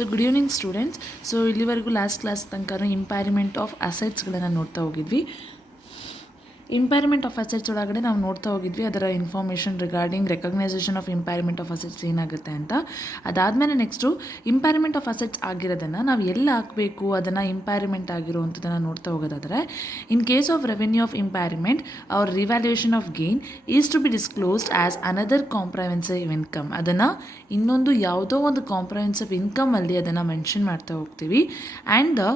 So good evening students. So ಇಲ್ಲಿವರೆಗೂ last class ತನಕ impairment of ಅಸೆಟ್ಸ್ಗಳನ್ನು ನೋಡ್ತಾ ಹೋಗಿದ್ವಿ. ಇಂಪೈರ್ಮೆಂಟ್ ಆಫ್ ಅಸೆಟ್ಸ್ ಒಳಗಡೆ ನಾವು ನೋಡ್ತಾ ಹೋಗಿದ್ವಿ ಅದರ information regarding recognition of impairment of assets ಏನಾಗುತ್ತೆ ಅಂತ. ಅದಾದಮೇಲೆ ನೆಕ್ಸ್ಟು ಇಂಪೈರ್ಮೆಂಟ್ ಆಫ್ ಅಸೆಟ್ಸ್ ಆಗಿರೋದನ್ನು ನಾವು ಎಲ್ಲಿ ಹಾಕಬೇಕು, ಅದನ್ನು ಇಂಪೈರ್ಮೆಂಟ್ ಆಗಿರುವಂಥದ್ದನ್ನು ನೋಡ್ತಾ ಹೋಗೋದಾದರೆ, in case of revenue of impairment over revaluation of gain is to be disclosed as another comprehensive income. ಅದನ್ನು ಇನ್ನೊಂದು ಯಾವುದೋ ಒಂದು ಕಾಂಪ್ರಹೆನ್ಸಿವ್ ಇನ್ಕಮಲ್ಲಿ ಅದನ್ನು ಮೆನ್ಷನ್ ಮಾಡ್ತಾ ಹೋಗ್ತೀವಿ. And the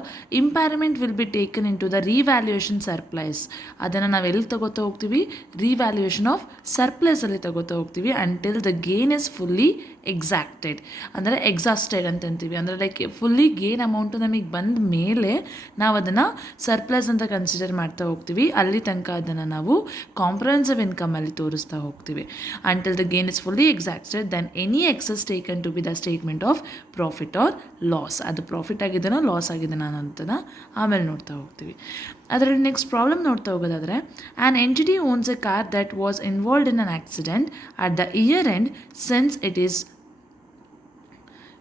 impairment will be taken into the revaluation surplus. ಅದನ್ನು ನಾವು ಎಲ್ಲಿ ತಗೋತಾ ಹೋಗ್ತೀವಿ, ರಿವ್ಯಾಲ್ಯೂಯೇಷನ್ ಆಫ್ ಸರ್ಪ್ಲೈಸಲ್ಲಿ ತಗೋತಾ ಹೋಗ್ತೀವಿ until the gain is fully exacted, ಅಂದರೆ ಎಕ್ಸಾಸ್ಟೆಡ್ ಅಂತಂತೀವಿ. ಅಂದರೆ ಲೈಕ್ ಫುಲ್ಲಿ ಗೇನ್ ಅಮೌಂಟು ನಮಗೆ ಬಂದ ಮೇಲೆ ನಾವು ಅದನ್ನು ಸರ್ಪ್ಲಸ್ ಅಂತ ಕನ್ಸಿಡರ್ ಮಾಡ್ತಾ ಹೋಗ್ತೀವಿ. ಅಲ್ಲಿ ತನಕ ಅದನ್ನು ನಾವು ಕಾಂಪ್ರಹೆನ್ಸಿವ್ ಇನ್ಕಮಲ್ಲಿ ತೋರಿಸ್ತಾ ಹೋಗ್ತೀವಿ. Until the gain is fully exacted then any excess taken to be the statement of profit or loss. ಅದು ಪ್ರಾಫಿಟ್ ಆಗಿದೆನೋ ಲಾಸ್ ಆಗಿದೆನೋ ಅನ್ನೋದನ್ನು ಆಮೇಲೆ ನೋಡ್ತಾ ಹೋಗ್ತೀವಿ. ಅದರಲ್ಲಿ ನೆಕ್ಸ್ಟ್ ಪ್ರಾಬ್ಲಮ್ ನೋಡ್ತಾ ಹೋಗೋದಾದರೆ, an entity owns a car that was involved in an accident at the year end since it is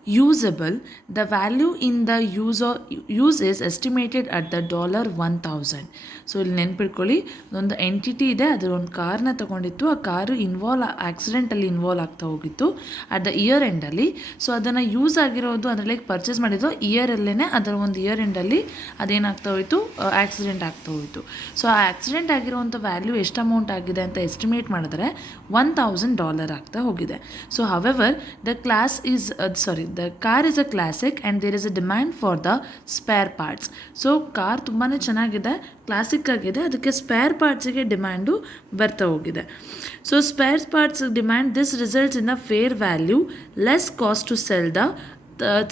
usable, the value in the use is estimated at the $1,000. So ಇಲ್ಲಿ ನೆನ್ಪಿಟ್ಕೊಳ್ಳಿ, ಒಂದು entity ಇದೆ, ಅದರ ಒಂದು ಕಾರ್ನ ತೊಗೊಂಡಿತ್ತು, ಆ ಕಾರು ಆಕ್ಸಿಡೆಂಟಲ್ಲಿ ಇನ್ವಾಲ್ವ್ ಆಗ್ತಾ ಹೋಗಿತ್ತು ಅಟ್ ದ ಇಯರ್ ಎಂಡಲ್ಲಿ. ಸೊ ಅದನ್ನು ಯೂಸ್ ಆಗಿರೋದು ಅಂದರೆ ಲೈಕ್ ಪರ್ಚೇಸ್ ಮಾಡಿದ್ದು ಇಯರಲ್ಲೇ, ಅದರ ಒಂದು ಇಯರ್ ಎಂಡಲ್ಲಿ ಅದೇನಾಗ್ತಾ ಹೋಯಿತು, ಆಕ್ಸಿಡೆಂಟ್ ಆಗ್ತಾ ಹೋಯಿತು. ಸೊ ಆ ಆಕ್ಸಿಡೆಂಟ್ ಆಗಿರೋವಂಥ ವ್ಯಾಲ್ಯೂ ಎಷ್ಟು ಅಮೌಂಟ್ ಆಗಿದೆ ಅಂತ ಎಸ್ಟಿಮೇಟ್ ಮಾಡಿದ್ರೆ $1,000 ಆಗ್ತಾ ಹೋಗಿದೆ. So however the car is a classic and there is a demand for the spare parts. So car ತುಂಬಾ ಚೆನ್ನಾಗಿದೆ, ಕ್ಲಾಸಿಕ್ ಆಗಿದೆ, ಅದಕ್ಕೆ ಸ್ಪೇರ್ ಪಾರ್ಟ್ಸಿಗೆ ಡಿಮ್ಯಾಂಡು ಬರ್ತಾ ಹೋಗಿದೆ. So spare parts demand, this results in the fair value less cost to sell the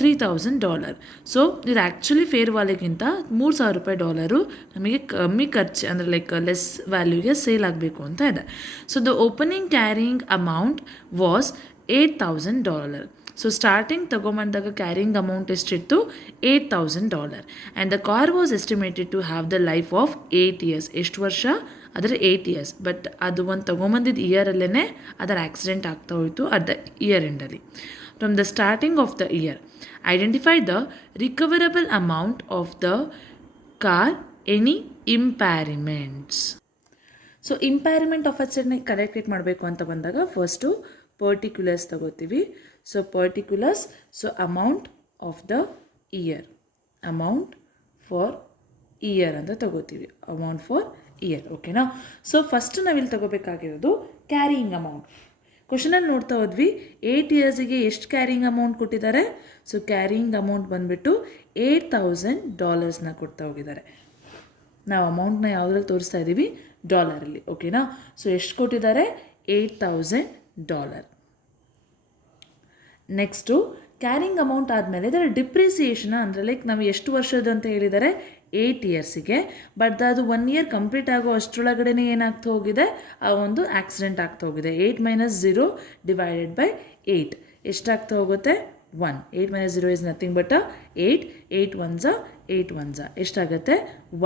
$3,000. So ಇದು actually fair ವ್ಯಾಲ್ಯೂಗಿಂತ $3,000 ನಮಗೆ ಕಮ್ಮಿ ಖರ್ಚು, ಅಂದರೆ ಲೈಕ್ ಲೆಸ್ ವ್ಯಾಲ್ಯೂಗೆ ಸೇಲ್ ಆಗಬೇಕು ಅಂತ ಇದೆ. So the opening carrying amount was $8,000. So starting ತೊಗೊಂಬಂದಾಗ ಕ್ಯಾರಿಂಗ್ ಅಮೌಂಟ್ ಎಷ್ಟಿತ್ತು, $8,000. And the car was estimated to have the life of 8 years. ಎಷ್ಟು ವರ್ಷ ಆದರೆ 8 years. ಬಟ್ ಅದು ಒಂದು ತೊಗೊಂಬಂದಿದ್ದು ಇಯರಲ್ಲೇ ಅದರ ಆಕ್ಸಿಡೆಂಟ್ ಆಗ್ತಾ ಹೋಯಿತು ಅಟ್ ದ ಇಯರ್ ಎಂಡಲ್ಲಿ. From the starting of the year identify the recoverable amount of the car, any impairments. So impairment of ಅಸೆಟ್ನ ಕ್ಯಾಲ್ಕುಲೇಟ್ ಮಾಡಬೇಕು ಅಂತ ಬಂದಾಗ ಫಸ್ಟು ಪರ್ಟಿಕ್ಯುಲರ್ಸ್ ತಗೋತೀವಿ. So particulars, so amount of the year, amount for year ಅಂತ ತಗೋತೀವಿ, amount for year. ಓಕೆನಾ? So first ನಾವಿಲ್ಲಿ ತಗೋಬೇಕಾಗಿರೋದು ಕ್ಯಾರಿಯಿಂಗ್ ಅಮೌಂಟ್. ಕ್ವಶನಲ್ಲಿ ನೋಡ್ತಾ ಹೋದ್ವಿ 8 yearsಗೆ ಎಷ್ಟು ಕ್ಯಾರಿಯಿಂಗ್ ಅಮೌಂಟ್ ಕೊಟ್ಟಿದ್ದಾರೆ. ಸೊ ಕ್ಯಾರಿಯಿಂಗ್ ಅಮೌಂಟ್ ಬಂದುಬಿಟ್ಟು $8,000 ಕೊಡ್ತಾ ಹೋಗಿದ್ದಾರೆ. ನಾವು ಅಮೌಂಟ್ನ ಯಾವುದ್ರಲ್ಲಿ ತೋರಿಸ್ತಾ ಇದ್ದೀವಿ, ಡಾಲರಲ್ಲಿ. ಓಕೆನಾ? ಸೊ ಎಷ್ಟು ಕೊಟ್ಟಿದ್ದಾರೆ, $8,000. ನೆಕ್ಸ್ಟು ಕ್ಯಾರಿಂಗ್ ಅಮೌಂಟ್ ಆದಮೇಲೆ ಇದರ ಡಿಪ್ರಿಸಿಯೇಷನ್, ಅಂದರೆ ಲೈಕ್ ನಾವು ಎಷ್ಟು ವರ್ಷದ ಅಂತ ಹೇಳಿದ್ದಾರೆ, 8 yearsಗೆ. ಬಟ್ ಅದು 1 year ಕಂಪ್ಲೀಟ್ ಆಗೋ ಅಷ್ಟರೊಳಗಡೆ ಏನಾಗ್ತಾ ಹೋಗಿದೆ, ಆ ಒಂದು ಆಕ್ಸಿಡೆಂಟ್ ಆಗ್ತಾ ಹೋಗಿದೆ. 8 - 0 ಡಿವೈಡೆಡ್ ಬೈ 8 ಎಷ್ಟಾಗ್ತಾ ಹೋಗುತ್ತೆ, 1. 8 - 0 is nothing but 8. 8 ones 8 ones ಎಷ್ಟಾಗುತ್ತೆ,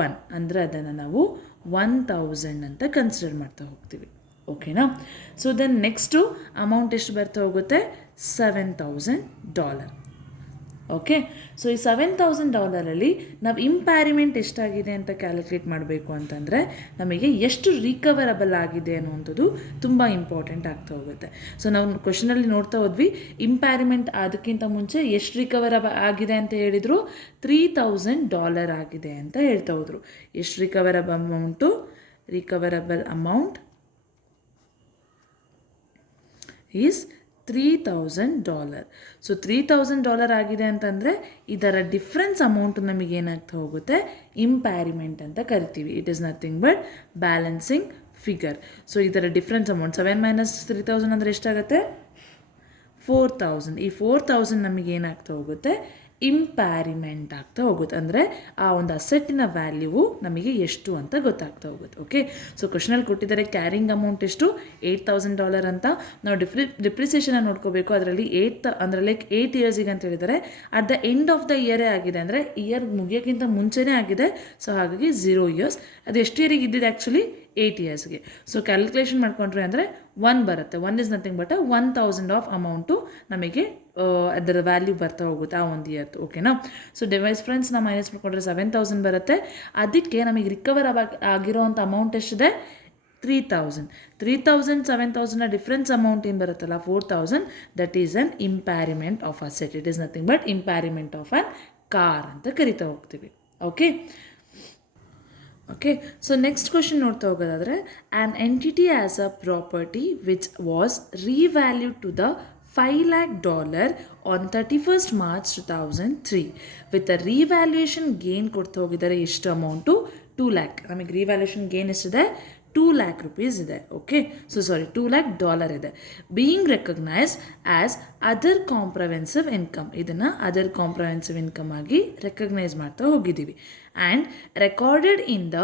1. ಅಂದರೆ ಅದನ್ನು ನಾವು 1,000 ಅಂತ ಕನ್ಸಿಡರ್ ಮಾಡ್ತಾ ಹೋಗ್ತೀವಿ. ಓಕೆನಾ? ಸೊ ದೆನ್ ನೆಕ್ಸ್ಟು ಅಮೌಂಟ್ ಎಷ್ಟು ಬರ್ತಾ ಹೋಗುತ್ತೆ, $7,000. ಓಕೆ? ಸೊ ಈ $7,000 ನಾವು ಇಂಪೈರ್ಮೆಂಟ್ ಎಷ್ಟಾಗಿದೆ ಅಂತ ಕ್ಯಾಲ್ಕುಲೇಟ್ ಮಾಡಬೇಕು ಅಂತಂದರೆ ನಮಗೆ ಎಷ್ಟು ರಿಕವರಬಲ್ ಆಗಿದೆ ಅನ್ನುವಂಥದ್ದು ತುಂಬ ಇಂಪಾರ್ಟೆಂಟ್ ಆಗ್ತಾ ಹೋಗುತ್ತೆ. ಸೊ ನಾವು ಕ್ವಶನಲ್ಲಿ ನೋಡ್ತಾ ಹೋದ್ವಿ, ಇಂಪೈರ್ಮೆಂಟ್ ಅದಕ್ಕಿಂತ ಮುಂಚೆ ಎಷ್ಟು ರಿಕವರಬಲ್ ಆಗಿದೆ ಅಂತ ಹೇಳಿದರು, $3,000 ಆಗಿದೆ ಅಂತ ಹೇಳ್ತಾ ಹೋದರು. ಎಷ್ಟು ರಿಕವರಬಲ್ ಅಮೌಂಟ್ ಈಸ್ $3,000. ಸೊ $3,000 ಆಗಿದೆ ಅಂತಂದರೆ ಇದರ ಡಿಫ್ರೆನ್ಸ್ ಅಮೌಂಟು ನಮಗೇನಾಗ್ತಾ ಹೋಗುತ್ತೆ, ಇಂಪೈರ್ಮೆಂಟ್ ಅಂತ ಕರಿತೀವಿ. It is nothing but balancing figure. So ಇದರ ಡಿಫ್ರೆನ್ಸ್ ಅಮೌಂಟ್ 7 - 3,000 ಅಂದರೆ ಎಷ್ಟಾಗುತ್ತೆ, 4,000. ಈ 4,000 ನಮಗೇನಾಗ್ತಾ ಹೋಗುತ್ತೆ, ಇಂಪೈರ್ಮೆಂಟ್ ಆಗ್ತಾ ಹೋಗುತ್ತೆ. ಅಂದರೆ ಆ ಒಂದು ಅಸೆಟ್ಟಿನ ವ್ಯಾಲ್ಯೂ ನಮಗೆ ಎಷ್ಟು ಅಂತ ಗೊತ್ತಾಗ್ತಾ ಹೋಗುತ್ತೆ. ಓಕೆ? ಸೊ ಕ್ವಶನಲ್ಲಿ ಕೊಟ್ಟಿದ್ದಾರೆ ಕ್ಯಾರಿಂಗ್ ಅಮೌಂಟ್ ಎಷ್ಟು, $8,000 ಅಂತ. ನಾವು ಡಿಪ್ರಿಸಿಯೇಷನ್ ನೋಡ್ಕೋಬೇಕು. ಅದರಲ್ಲಿ 8 ಅಂದರೆ ಲೈಕ್ 8 yearsಗೆ ಅಂತ ಹೇಳಿದ್ದಾರೆ. At the end of the ಇಯರೇ ಆಗಿದೆ, ಅಂದರೆ ಇಯರ್ ಮುಗಿಯೋಕ್ಕಿಂತ ಮುಂಚೆನೇ ಆಗಿದೆ. ಸೊ ಹಾಗಾಗಿ 0 years. ಅದು ಎಷ್ಟು ಇಯರಿಗೆ ಇದ್ದಿದ್ದು, ಆ್ಯಕ್ಚುಲಿ 8 yearsಗೆ. ಸೊ ಕ್ಯಾಲ್ಕುಲೇಷನ್ ಮಾಡ್ಕೊಂಡ್ರೆ ಅಂದರೆ 1 ಬರುತ್ತೆ. 1 is nothing but 1,000 of amount ನಮಗೆ ಅದರ ವ್ಯಾಲ್ಯೂ ಬರ್ತಾ ಹೋಗುತ್ತೆ ಆ ಒಂದು ಇಯರ್ದು. ಓಕೆನಾ? ಸೊ ಡಿಫರೆನ್ಸ್ನ ಮೈನಸ್ ಮಾಡಿಕೊಂಡ್ರೆ 7,000 ಬರುತ್ತೆ. ಅದಕ್ಕೆ ನಮಗೆ ರಿಕವರ್ ಆಗಿರೋವಂಥ ಅಮೌಂಟ್ ಎಷ್ಟಿದೆ? 3,000. 3,000 7,000 ಡಿಫ್ರೆನ್ಸ್ ಅಮೌಂಟ್ ಏನು ಬರುತ್ತಲ್ಲ 4,000, that is an impairment of asset. It is nothing but impairment of an car ಅಂತ ಕರಿತಾ ಹೋಗ್ತೀವಿ. ಓಕೆ, ಸೊ ನೆಕ್ಸ್ಟ್ ಕ್ವಶನ್ ನೋಡ್ತಾ ಹೋಗೋದಾದರೆ, an entity has a property which was revalued to the $5 lakh on 31st March 2003 with a revaluation gain ಕೊಡ್ತಾ ಹೋಗಿದ್ದಾರೆ. ಎಷ್ಟು amount? 2 lakh. ನಮಗೆ revaluation gain ಎಷ್ಟಿದೆ? 2 lakh rupees ಇದೆ. ಓಕೆ, ಸೊ ಸಾರಿ $2 lakh ಇದೆ. Being recognised as other comprehensive income. ಇದನ್ನು other comprehensive income ಆಗಿ recognise ಮಾಡ್ತಾ ಹೋಗಿದ್ದೀವಿ. And recorded in the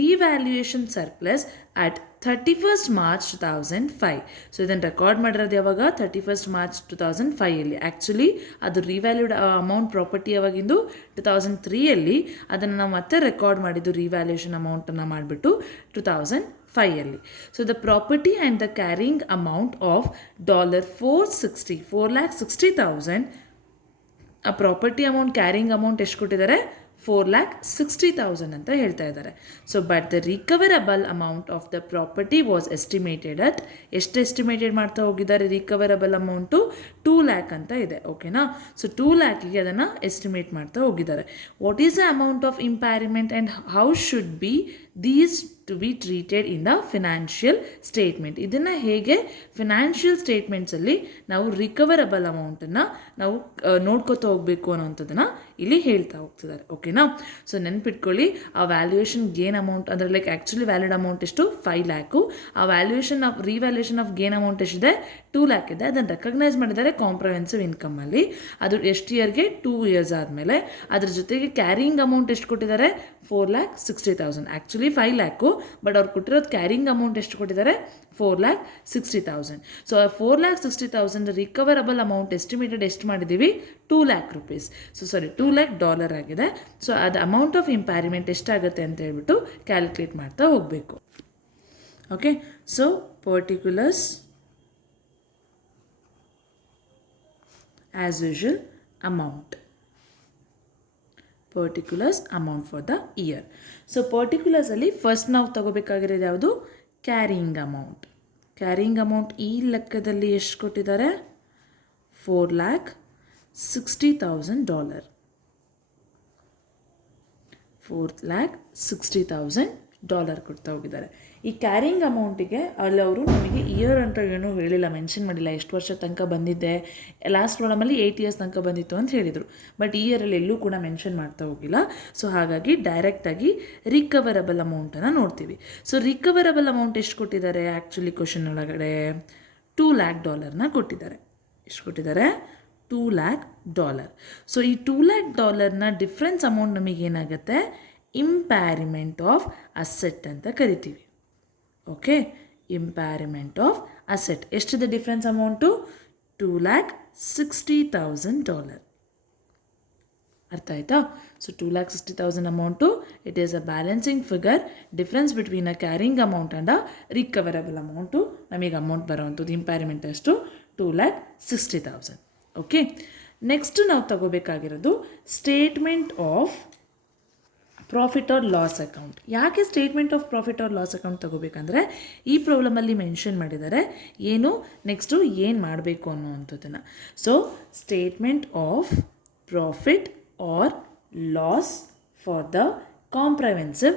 revaluation surplus at 31st March 2005. So ಇದನ್ನು ರೆಕಾರ್ಡ್ ಮಾಡಿರೋದು ಯಾವಾಗ? 31st March 2005 ಆ್ಯಕ್ಚುಲಿ ಅದು ರಿವ್ಯಾಲ್ಯೂಡ್ ಅಮೌಂಟ್ ಪ್ರಾಪರ್ಟಿ ಯಾವಾಗಿಂದು 2003 ಅದನ್ನು ನಾವು ಮತ್ತೆ ರೆಕಾರ್ಡ್ ಮಾಡಿದ್ದು ರಿವ್ಯಾಲ್ಯೂಯೇಷನ್ ಅಮೌಂಟನ್ನು ಮಾಡಿಬಿಟ್ಟು 2005. So the property and the carrying amount of $460,000 ಆ ಪ್ರಾಪರ್ಟಿ ಅಮೌಂಟ್ ಕ್ಯಾರಿಂಗ್ ಅಮೌಂಟ್ ಎಷ್ಟು ಕೊಟ್ಟಿದ್ದಾರೆ? 4,60,000 ಅಂತ ಹೇಳ್ತಾ ಇದ್ದಾರೆ. So but the recoverable amount of the property was estimated at, ಎಷ್ಟು ಎಸ್ಟಿಮೇಟೆಡ್ ಮಾಡ್ತಾ ಹೋಗಿದ್ದಾರೆ? ರಿಕವರಬಲ್ ಅಮೌಂಟು 2 lakh ಅಂತ ಇದೆ. ಓಕೆನಾ? ಸೊ 2 lakhಗೆ ಅದನ್ನು ಎಸ್ಟಿಮೇಟ್ ಮಾಡ್ತಾ ಹೋಗಿದ್ದಾರೆ. What is the amount of impairment and how should be these to be treated in the financial statement? ಇದನ್ನು ಹೇಗೆ ಫಿನಾನ್ಷಿಯಲ್ ಸ್ಟೇಟ್ಮೆಂಟ್ಸಲ್ಲಿ ನಾವು ರಿಕವರಬಲ್ ಅಮೌಂಟನ್ನು ನಾವು ನೋಡ್ಕೋತಾ ಹೋಗಬೇಕು ಅನ್ನೋಂಥದ್ದನ್ನು ಇಲ್ಲಿ ಹೇಳ್ತಾ ಹೋಗ್ತಿದ್ದಾರೆ. ಓಕೆನಾ? ಸೊ ನೆನ್ಪಿಟ್ಕೊಳ್ಳಿ, ಆ ವ್ಯಾಲ್ಯೂಯೇಷನ್ ಗೇನ್ ಅಮೌಂಟ್ ಅಂದರೆ ಲೈಕ್ ಆ್ಯಕ್ಚುಲಿ ವ್ಯಾಲಿಡ್ ಅಮೌಂಟ್ ಎಷ್ಟು? 5 lakh. ಆ ರಿವ್ಯಾಲ್ಯೂಯೇಷನ್ ಆಫ್ ಗೇನ್ ಅಮೌಂಟ್ ಎಷ್ಟಿದೆ? 2 lakh ಇದೆ. ಅದನ್ನು ರೆಕಗ್ನೈಸ್ ಮಾಡಿದ್ದಾರೆ ಕಾಂಪ್ರಹೆನ್ಸಿವ್ ಇನ್ಕಮಲ್ಲಿ. ಅದು ಎಷ್ಟು ಇಯರ್ಗೆ? 2 years ಆದಮೇಲೆ. ಅದ್ರ ಜೊತೆಗೆ ಕ್ಯಾರಿಂಗ್ ಅಮೌಂಟ್ ಎಷ್ಟು ಕೊಟ್ಟಿದ್ದಾರೆ? 4,60,000. ಆ್ಯಕ್ಚುಲಿ 5 lakh, ಬಟ್ ಅವ್ರು ಕೊಟ್ಟಿರೋದು ಕ್ಯಾರಿಂಗ್ ಅಮೌಂಟ್ ಎಷ್ಟು ಕೊಟ್ಟಿದ್ದಾರೆ? 4,60,000. ಸೊ 4,60,000 ರಿಕವರಬಲ್ ಅಮೌಂಟ್ ಎಸ್ಟಿಮೇಟೆಡ್ ಎಷ್ಟು ಮಾಡಿದ್ದೀವಿ? 2 lakh rupees. ಸೊ ಸಾರಿ $2 lakh ಆಗಿದೆ. ಸೊ ಅದು ಅಮೌಂಟ್ ಆಫ್ ಇಂಪ್ಯಾರಿಮೆಂಟ್ ಎಷ್ಟಾಗುತ್ತೆ ಅಂತ ಹೇಳ್ಬಿಟ್ಟು ಕ್ಯಾಲ್ಕುಲೇಟ್ ಮಾಡ್ತಾ ಹೋಗಬೇಕು. Okay, so particulars as usual particulars amount for the year. So ಪರ್ಟಿಕ್ಯುಲರ್ಸಲ್ಲಿ ಫಸ್ಟ್ ನಾವು ತಗೋಬೇಕಾಗಿರೋದು ಯಾವುದು? Carrying amount. ಕ್ಯಾರಿಂಗ್ ಅಮೌಂಟ್ ಈ ಲೆಕ್ಕದಲ್ಲಿ ಎಷ್ಟು ಕೊಟ್ಟಿದ್ದಾರೆ? $4,60,000. $4,60,000 ಕೊಡ್ತಾ ಹೋಗಿದ್ದಾರೆ. ಈ ಕ್ಯಾರಿಂಗ್ ಅಮೌಂಟಿಗೆ ಅಲ್ಲಿ ಅವರು ನಮಗೆ ಇಯರ್ ಅಂತ ಏನೂ ಹೇಳಿಲ್ಲ, ಮೆನ್ಷನ್ ಮಾಡಿಲ್ಲ. ಎಷ್ಟು ವರ್ಷ ತನಕ ಬಂದಿದ್ದೆ? ಲಾಸ್ಟ್ ಪ್ರಾಬ್ಲಮಲ್ಲಿ 8 years ತನಕ ಬಂದಿತ್ತು ಅಂತ ಹೇಳಿದರು. ಬಟ್ ಇಯರಲ್ಲಿ ಎಲ್ಲೂ ಕೂಡ ಮೆನ್ಷನ್ ಮಾಡ್ತಾ ಹೋಗಿಲ್ಲ. ಸೊ ಹಾಗಾಗಿ ಡೈರೆಕ್ಟಾಗಿ ರಿಕವರಬಲ್ ಅಮೌಂಟನ್ನು ನೋಡ್ತೀವಿ. ಸೊ ರಿಕವರಬಲ್ ಅಮೌಂಟ್ ಎಷ್ಟು ಕೊಟ್ಟಿದ್ದಾರೆ? ಆ್ಯಕ್ಚುಲಿ ಕ್ವಶನ್ ಒಳಗಡೆ $2 lakh ಕೊಟ್ಟಿದ್ದಾರೆ. ಎಷ್ಟು ಕೊಟ್ಟಿದ್ದಾರೆ? $2 lakh. ಸೊ ಈ $2 lakh ಡಿಫ್ರೆನ್ಸ್ ಅಮೌಂಟ್ ನಮಗೇನಾಗುತ್ತೆ? ಇಂಪ್ಯಾರಿಮೆಂಟ್ ಆಫ್ ಅಸೆಟ್ ಅಂತ ಕರಿತೀವಿ. ಓಕೆ, ಇಂಪ್ಯಾರಿಮೆಂಟ್ ಆಫ್ ಅಸೆಟ್ ಎಷ್ಟಿದೆ ಡಿಫ್ರೆನ್ಸ್ ಅಮೌಂಟು? $2,60,000. ಅರ್ಥ ಆಯ್ತಾ? So 2,60,000 amount, it is a balancing figure, difference between a carrying amount and a recoverable amount. ನಮಗೆ ಅಮೌಂಟ್ ಬರೋವಂಥದ್ದು impairment ಎಷ್ಟು? 2,60,000. ಓಕೆ, ನೆಕ್ಸ್ಟ್ ನಾವು ತಗೋಬೇಕಾಗಿರೋದು statement of profit or loss account. ಯಾಕೆ statement of profit or loss account ತಗೋಬೇಕಂದ್ರೆ ಈ ಪ್ರಾಬ್ಲಮಲ್ಲಿ mention ಮಾಡಿದ್ದಾರೆ ಏನು, ನೆಕ್ಸ್ಟು ಏನು ಮಾಡಬೇಕು ಅನ್ನೋವಂಥದ್ದನ್ನು. So statement of profit or loss for the comprehensive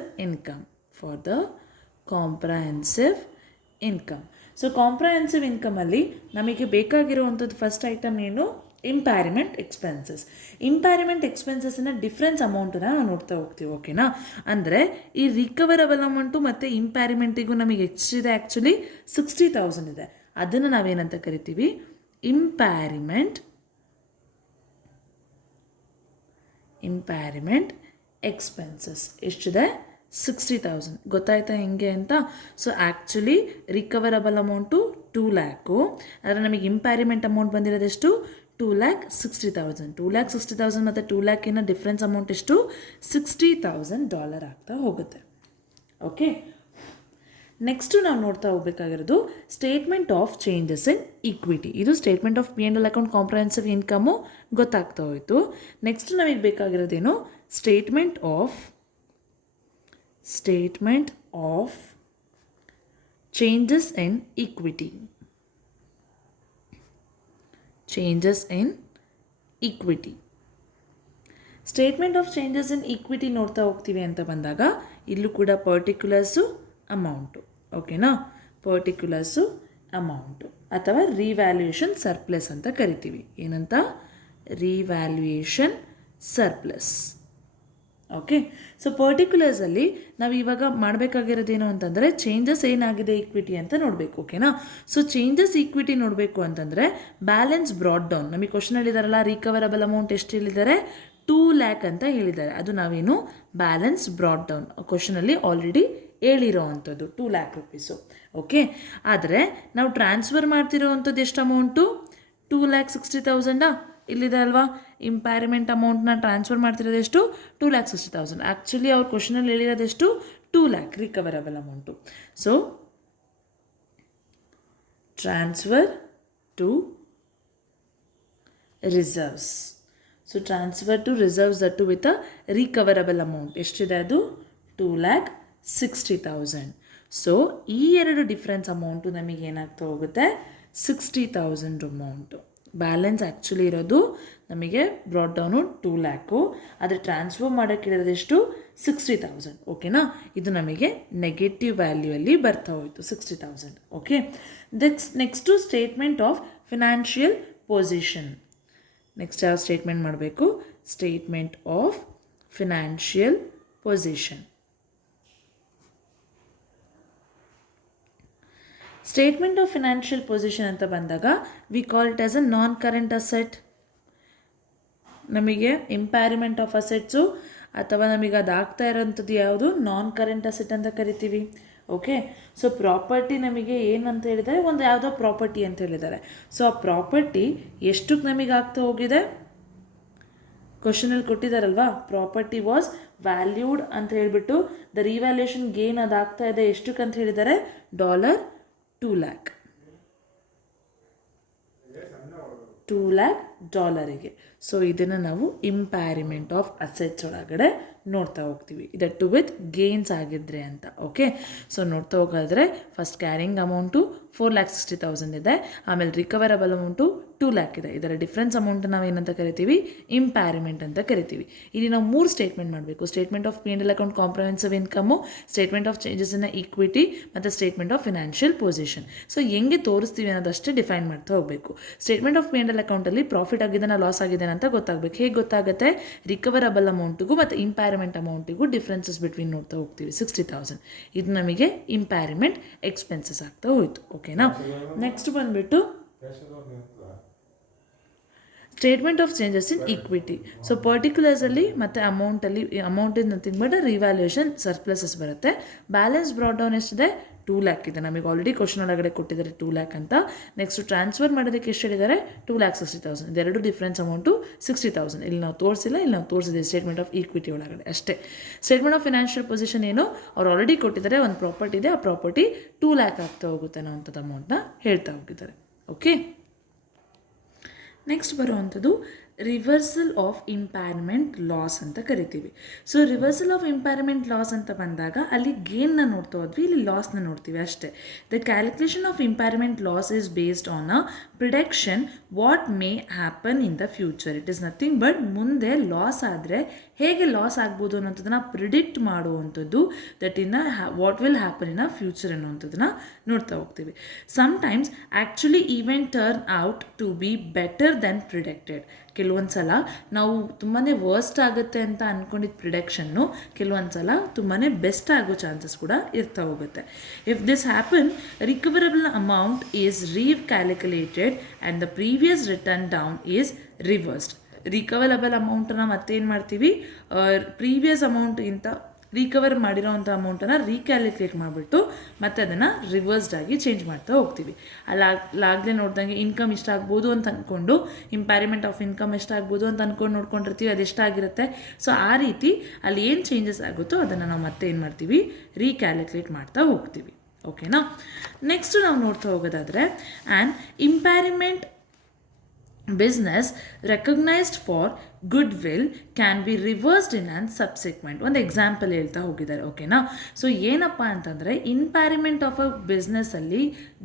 income. So comprehensive ಇನ್ಕಮಲ್ಲಿ ನಮಗೆ ಬೇಕಾಗಿರುವಂಥದ್ದು ಫಸ್ಟ್ ಐಟಮ್ ಏನು? ಇಂಪ್ಯಾರಿಮೆಂಟ್ ಎಕ್ಸ್ಪೆನ್ಸಸ್. ಇಂಪ್ಯಾರಿಮೆಂಟ್ ಎಕ್ಸ್ಪೆನ್ಸಸ್ನ ಡಿಫ್ರೆನ್ಸ್ ಅಮೌಂಟನ್ನು ನಾವು ನೋಡ್ತಾ ಹೋಗ್ತೀವಿ. ಓಕೆನಾ? ಅಂದರೆ ಈ ರಿಕವರಬಲ್ ಅಮೌಂಟು ಮತ್ತು ಇಂಪ್ಯಾರಿಮೆಂಟಿಗೂ ನಮಗೆ ಎಷ್ಟಿದೆ? ಆ್ಯಕ್ಚುಲಿ 60,000 ಇದೆ. ಅದನ್ನು ನಾವೇನಂತ ಕರಿತೀವಿ? ಇಂಪ್ಯಾರಿಮೆಂಟ್ ಎಕ್ಸ್ಪೆನ್ಸಸ್. ಎಷ್ಟಿದೆ? 60,000. ಗೊತ್ತಾಯ್ತಾ ಹೆಂಗೆ ಅಂತ? So actually recoverable amount 2 lakh, ಆದರೆ ನಮಗೆ ಇಂಪ್ಯಾರಿಮೆಂಟ್ ಅಮೌಂಟ್ ಬಂದಿರೋದೆಷ್ಟು? $2,60,000. $2,60,000 ಮತ್ತು 2 lakh ಡಿಫ್ರೆನ್ಸ್ ಅಮೌಂಟ್ ಎಷ್ಟು? $60,000 ಆಗ್ತಾ ಹೋಗುತ್ತೆ. ಓಕೆ, ನೆಕ್ಸ್ಟು ನಾವು ನೋಡ್ತಾ ಹೋಗಬೇಕಾಗಿರೋದು statement of changes in equity. ಇದು statement of P and L account comprehensive income ಗೊತ್ತಾಗ್ತಾ ಹೋಯಿತು. ನೆಕ್ಸ್ಟ್ ನಮಗೆ ಬೇಕಾಗಿರೋದೇನು statement of changes in equity. Statement of changes in equity ನೋಡ್ತಾ ಹೋಗ್ತೀವಿ ಅಂತ ಬಂದಾಗ ಇಲ್ಲೂ ಕೂಡ ಪರ್ಟಿಕ್ಯುಲರ್ಸು ಅಮೌಂಟು, ಓಕೆನಾ, ಪರ್ಟಿಕ್ಯುಲರ್ಸು ಅಮೌಂಟು ಅಥವಾ ರಿವ್ಯಾಲ್ಯೂಯೇಷನ್ ಸರ್ಪ್ಲಸ್ ಅಂತ ಕರಿತೀವಿ. ಏನಂತ? Revaluation surplus. ಓಕೆ, ಸೊ ಪರ್ಟಿಕ್ಯುಲರ್ಸಲ್ಲಿ ನಾವು ಇವಾಗ ಮಾಡಬೇಕಾಗಿರೋದೇನು ಅಂತಂದರೆ ಚೇಂಜಸ್ ಏನಾಗಿದೆ ಈಕ್ವಿಟಿ ಅಂತ ನೋಡಬೇಕು. ಓಕೆನಾ, ಸೊ ಚೇಂಜಸ್ ಈಕ್ವಿಟಿ ನೋಡಬೇಕು ಅಂತಂದರೆ ಬ್ಯಾಲೆನ್ಸ್ ಬ್ರಾಡ್ ಡೌನ್. ನಮಗೆ ಕ್ವಶನ್ ಹೇಳಿದಾರಲ್ಲ, ರಿಕವರಬಲ್ ಅಮೌಂಟ್ ಎಷ್ಟು ಹೇಳಿದ್ದಾರೆ? 2 lakh ಅಂತ ಹೇಳಿದ್ದಾರೆ. ಅದು ನಾವೇನು ಬ್ಯಾಲೆನ್ಸ್ ಬ್ರಾಡ್ ಡೌನ್ ಕ್ವಶನಲ್ಲಿ ಆಲ್ರೆಡಿ ಹೇಳಿರೋ ಅಂಥದ್ದು 2 lakh rupees. ಓಕೆ, ಆದರೆ ನಾವು ಟ್ರಾನ್ಸ್ಫರ್ ಮಾಡ್ತಿರೋ ಅಂಥದ್ದು ಎಷ್ಟು ಅಮೌಂಟು? 2,60,000. ಇಲ್ಲಿದೆ ಅಲ್ವಾ, ಇಂಪ್ಯಾರಿಮೆಂಟ್ ಅಮೌಂಟ್ನ ಟ್ರಾನ್ಸ್ಫರ್ ಮಾಡ್ತಿರೋದು ಎಷ್ಟು? 2,60,000. ಆ್ಯಕ್ಚುಲಿ ಅವ್ರ ಕ್ವಶನಲ್ಲಿ ಹೇಳಿರೋದೆಷ್ಟು? 2 lakh recoverable amount. So transfer to reserves. So transfer to reserves that with a recoverable amount ಎಷ್ಟಿದೆ? ಅದು 2,60,000. ಸೊ ಈ ಎರಡು ಡಿಫ್ರೆನ್ಸ್ ಅಮೌಂಟು ನಮಗೆ ಏನಾಗ್ತಾ ಹೋಗುತ್ತೆ? 60,000 ಅಮೌಂಟು. ಬ್ಯಾಲೆನ್ಸ್ ಆ್ಯಕ್ಚುಲಿ ಇರೋದು ನಮಗೆ ಬ್ರಾಡ್ ಡೌನು 2 lakh, ಆದರೆ ಟ್ರಾನ್ಸ್ಫರ್ ಮಾಡೋಕ್ಕಿರೋದೆಷ್ಟು? 60,000. ಓಕೆನಾ, ಇದು ನಮಗೆ ನೆಗೆಟಿವ್ ವ್ಯಾಲ್ಯೂಯಲ್ಲಿ ಬರ್ತಾ ಹೋಯಿತು 60,000. Okay, next statement of financial position. Next ಯಾವ ಸ್ಟೇಟ್ಮೆಂಟ್ ಮಾಡಬೇಕು? Statement of financial position. Statement of financial position ಅಂತ ಬಂದಾಗ we call it as a non current asset. ನಮಗೆ ಇಂಪ್ಯಾರಿಮೆಂಟ್ ಆಫ್ ಅಸೆಟ್ಸು ಅಥವಾ ನಮಗೆ ಅದಾಗ್ತಾ ಇರೋಂಥದ್ದು ಯಾವುದು? ನಾನ್ ಕರೆಂಟ್ ಅಸೆಟ್ ಅಂತ ಕರಿತೀವಿ. ಓಕೆ, ಸೊ ಪ್ರಾಪರ್ಟಿ ನಮಗೆ ಏನಂತ ಹೇಳಿದ್ದಾರೆ? ಒಂದು ಯಾವುದೋ ಪ್ರಾಪರ್ಟಿ ಅಂತ ಹೇಳಿದ್ದಾರೆ. ಸೊ ಆ ಪ್ರಾಪರ್ಟಿ ಎಷ್ಟಕ್ಕೆ ನಮಗೆ ಆಗ್ತಾ ಹೋಗಿದೆ? ಕ್ವಶನಲ್ಲಿ ಕೊಟ್ಟಿದ್ದಾರಲ್ವಾ, ಪ್ರಾಪರ್ಟಿ ವಾಸ್ ವ್ಯಾಲ್ಯೂಡ್ ಅಂತ ಹೇಳಿಬಿಟ್ಟು ದ ರಿವ್ಯಾಲ್ಯೂಯೇಷನ್ ಗೇನ್ ಅದಾಗ್ತಾ ಇದೆ ಎಷ್ಟಕ್ಕೆ ಅಂತ ಹೇಳಿದ್ದಾರೆ? $2 lakh. $2 lakh. ಸೊ ಇದನ್ನು ನಾವು ಇಂಪ್ಯಾರಿಮೆಂಟ್ ಆಫ್ ಅಸೆಟ್ಸ್ ಒಳಗಡೆ ನೋಡ್ತಾ ಹೋಗ್ತೀವಿ, ಇದಟ್ಟು ವಿತ್ ಗೇನ್ಸ್ ಆಗಿದ್ರೆ ಅಂತ. ಓಕೆ, ಸೊ ನೋಡ್ತಾ ಹೋಗೋದ್ರೆ ಫಸ್ಟ್ ಕ್ಯಾರಿಂಗ್ ಅಮೌಂಟು 4,60,000 ಇದೆ, ಆಮೇಲೆ ರಿಕವರಬಲ್ ಅಮೌಂಟು 2 lakh ಇದೆ. ಇದರ ಡಿಫ್ರೆನ್ಸ್ ಅಮೌಂಟ್ ನಾವು ಏನಂತ ಕರಿತೀವಿ? ಇಂಪ್ಯಾರಿಮೆಂಟ್ ಅಂತ ಕರಿತೀವಿ. ಇಲ್ಲಿ ನಾವು 3 ಸ್ಟೇಟ್ಮೆಂಟ್ ಮಾಡಬೇಕು. Statement of P and L account comprehensive income, statement of changes in equity ಮತ್ತು statement of financial position. So ಹೆಂಗೆ ತೋರಿಸ್ತೀವಿ ಅನ್ನೋದಷ್ಟೇ ಡಿಫೈನ್ ಮಾಡ್ತಾ ಹೋಗಬೇಕು. Statement of P and L ಅಕೌಂಟಲ್ಲಿ ಪ್ರಾಫಿಟ್ ಆಗಿದ್ದಾನ ಲಾಸ್ ಆಗಿದ್ದಾನೆ ಅಂತ ಗೊತ್ತಾಗಬೇಕು. ಹೇಗೆ ಗೊತ್ತಾಗುತ್ತೆ? ರಿಕವರಬಲ್ ಅಮೌಂಟಿಗೂ ಮತ್ತು ಇಂಪ್ಯಾರಿಮೆಂಟ್ ಅಮೌಂಟಿಗೂ ಡಿಫ್ರೆನ್ಸಸ್ ಬಿಟ್ವೀನ್ ನೋಡ್ತಾ ಹೋಗ್ತೀವಿ. 60,000 ಇದು ನಮಗೆ ಇಂಪ್ಯಾರಿಮೆಂಟ್ ಎಕ್ಸ್ಪೆನ್ಸಸ್ ಆಗ್ತಾ ಹೋಯಿತು. ಓಕೆನಾ, ನೆಕ್ಸ್ಟ್ ಬಂದುಬಿಟ್ಟು statement of changes in equity. So ಪರ್ಟಿಕ್ಯುಲರ್ಸಲ್ಲಿ ಮತ್ತು amount is nothing but revaluation surpluses ಬರುತ್ತೆ. ಬ್ಯಾಲೆನ್ಸ್ ಬ್ರಾಡ್ ಡೌನ್ ಎಷ್ಟಿದೆ? 2 lakh ಇದೆ. ನಮಗೆ ಆಲ್ರೆಡಿ ಕ್ವಶನ್ ಒಳಗಡೆ ಕೊಟ್ಟಿದ್ದಾರೆ 2 lakh ಅಂತ. ನೆಕ್ಸ್ಟ್ ಟ್ರಾನ್ಸ್ಫರ್ ಮಾಡೋದಕ್ಕೆ ಎಷ್ಟು ಹೇಳಿದ್ದಾರೆ? 2,60,000. ಇದೆರಡು ಡಿಫ್ರೆನ್ಸ್ ಅಮೌಂಟು 60,000. ಇಲ್ಲಿ ನಾವು ತೋರಿಸಿಲ್ಲ, ಇಲ್ಲಿ ನಾವು ತೋರಿಸಿದ್ದೀವಿ ಸ್ಟೇಟ್ಮೆಂಟ್ ಆಫ್ ಈಕ್ವಿಟಿ ಒಳಗಡೆ ಅಷ್ಟೇ. ಸ್ಟೇಟ್ಮೆಂಟ್ ಆಫ್ ಫಿನಾನ್ಷಿಯಲ್ ಪೊಸಿಷನ್ ಏನು? ಅವ್ರು ಆಲ್ರೆಡಿ ಕೊಟ್ಟಿದ್ದಾರೆ, ಒಂದು ಪ್ರಾಪರ್ಟಿ ಇದೆ, ಆ ಪ್ರಾಪರ್ಟಿ 2 lakh ಆಗ್ತಾ ಹೋಗುತ್ತೆ ಅನ್ನೋ ಅಂಥದ್ದು ಅಮೌಂಟ್ನ ಹೇಳ್ತಾ ಹೋಗಿದ್ದಾರೆ. ಓಕೆ, ನೆಕ್ಸ್ಟ್ ಬರುವಂಥದ್ದು ರಿವರ್ಸಲ್ ಆಫ್ ಇಂಪ್ಯಾರ್ಮೆಂಟ್ ಲಾಸ್ ಅಂತ ಕರಿತೀವಿ. So reversal of impairment loss ಅಂತ ಬಂದಾಗ ಅಲ್ಲಿ ಗೇನ್ನ ನೋಡ್ತಾ ಹೋದ್ವಿ, ಇಲ್ಲಿ ಲಾಸ್ನ ನೋಡ್ತೀವಿ ಅಷ್ಟೇ. The calculation of impairment loss is based on a prediction what may happen in the future. It is nothing but ಮುಂದೆ ಲಾಸ್ ಆದರೆ ಹೇಗೆ ಲಾಸ್ ಆಗ್ಬೋದು ಅನ್ನೋಂಥದ್ದನ್ನ ಪ್ರಿಡಿಕ್ಟ್ ಮಾಡುವಂಥದ್ದು, that in what will happen in a future ಅನ್ನೋವಂಥದ್ದನ್ನ ನೋಡ್ತಾ ಹೋಗ್ತೀವಿ. Sometimes actually event turn out to be better then predicted. ಕೆಲವೊಂದು ಸಲ ನಾವು ತುಂಬಾ ವರ್ಸ್ಟ್ ಆಗುತ್ತೆ ಅಂತ ಅಂದ್ಕೊಂಡಿದ್ದ ಪ್ರಿಡಕ್ಷನ್ನು ಕೆಲವೊಂದು ಸಲ ತುಂಬಾ ಬೆಸ್ಟ್ ಆಗೋ ಚಾನ್ಸಸ್ ಕೂಡ ಇರ್ತಾ ಹೋಗುತ್ತೆ. If this happen, recoverable amount is recalculated and the previous written down is reversed. Recoverable ಅಮೌಂಟನ್ನು ಮತ್ತೇನು ಮಾಡ್ತೀವಿ? ಪ್ರೀವಿಯಸ್ ಅಮೌಂಟ್ಗಿಂತ ರಿಕವರ್ ಮಾಡಿರೋವಂಥ ಅಮೌಂಟನ್ನು ರೀಕ್ಯಾಲ್ಕುಲೇಟ್ ಮಾಡಿಬಿಟ್ಟು ಮತ್ತೆ ಅದನ್ನು ರಿವರ್ಸ್ಡ್ ಆಗಿ ಚೇಂಜ್ ಮಾಡ್ತಾ ಹೋಗ್ತೀವಿ. ಅಲ್ಲಾಗಲೇ ನೋಡ್ದಂಗೆ ಇನ್ಕಮ್ ಇಷ್ಟಾಗ್ಬೋದು ಅಂತ ಅಂದ್ಕೊಂಡು ಇಂಪ್ಯಾರಿಮೆಂಟ್ ಆಫ್ ಇನ್ಕಮ್ ಎಷ್ಟಾಗ್ಬೋದು ಅಂತ ಅಂದ್ಕೊಂಡು ನೋಡ್ಕೊಂಡಿರ್ತೀವಿ, ಅದು ಎಷ್ಟಾಗಿರುತ್ತೆ. ಸೊ ಆ ರೀತಿ ಅಲ್ಲಿ ಏನು ಚೇಂಜಸ್ ಆಗುತ್ತೋ ಅದನ್ನು ನಾವು ಮತ್ತೆ ಏನು ಮಾಡ್ತೀವಿ? ರೀಕ್ಯಾಲ್ಕುಲೇಟ್ ಮಾಡ್ತಾ ಹೋಗ್ತೀವಿ. ಓಕೆನಾ. ನೆಕ್ಸ್ಟ್ ನಾವು ನೋಡ್ತಾ ಹೋಗೋದಾದರೆ and ಇಂಪ್ಯಾರಿಮೆಂಟ್ business recognized for goodwill can be reversed in an subsequent. ಒಂದು ಎಕ್ಸಾಂಪಲ್ ಹೇಳ್ತಾ ಹೋಗಿದ್ದಾರೆ. ಓಕೆನಾ. ಸೊ ಏನಪ್ಪ ಅಂತಂದರೆ ಇಂಪ್ಯಾರಿಮೆಂಟ್ ಆಫ್ ಅ ಬಿಸ್ನೆಸ್ಸಲ್ಲಿ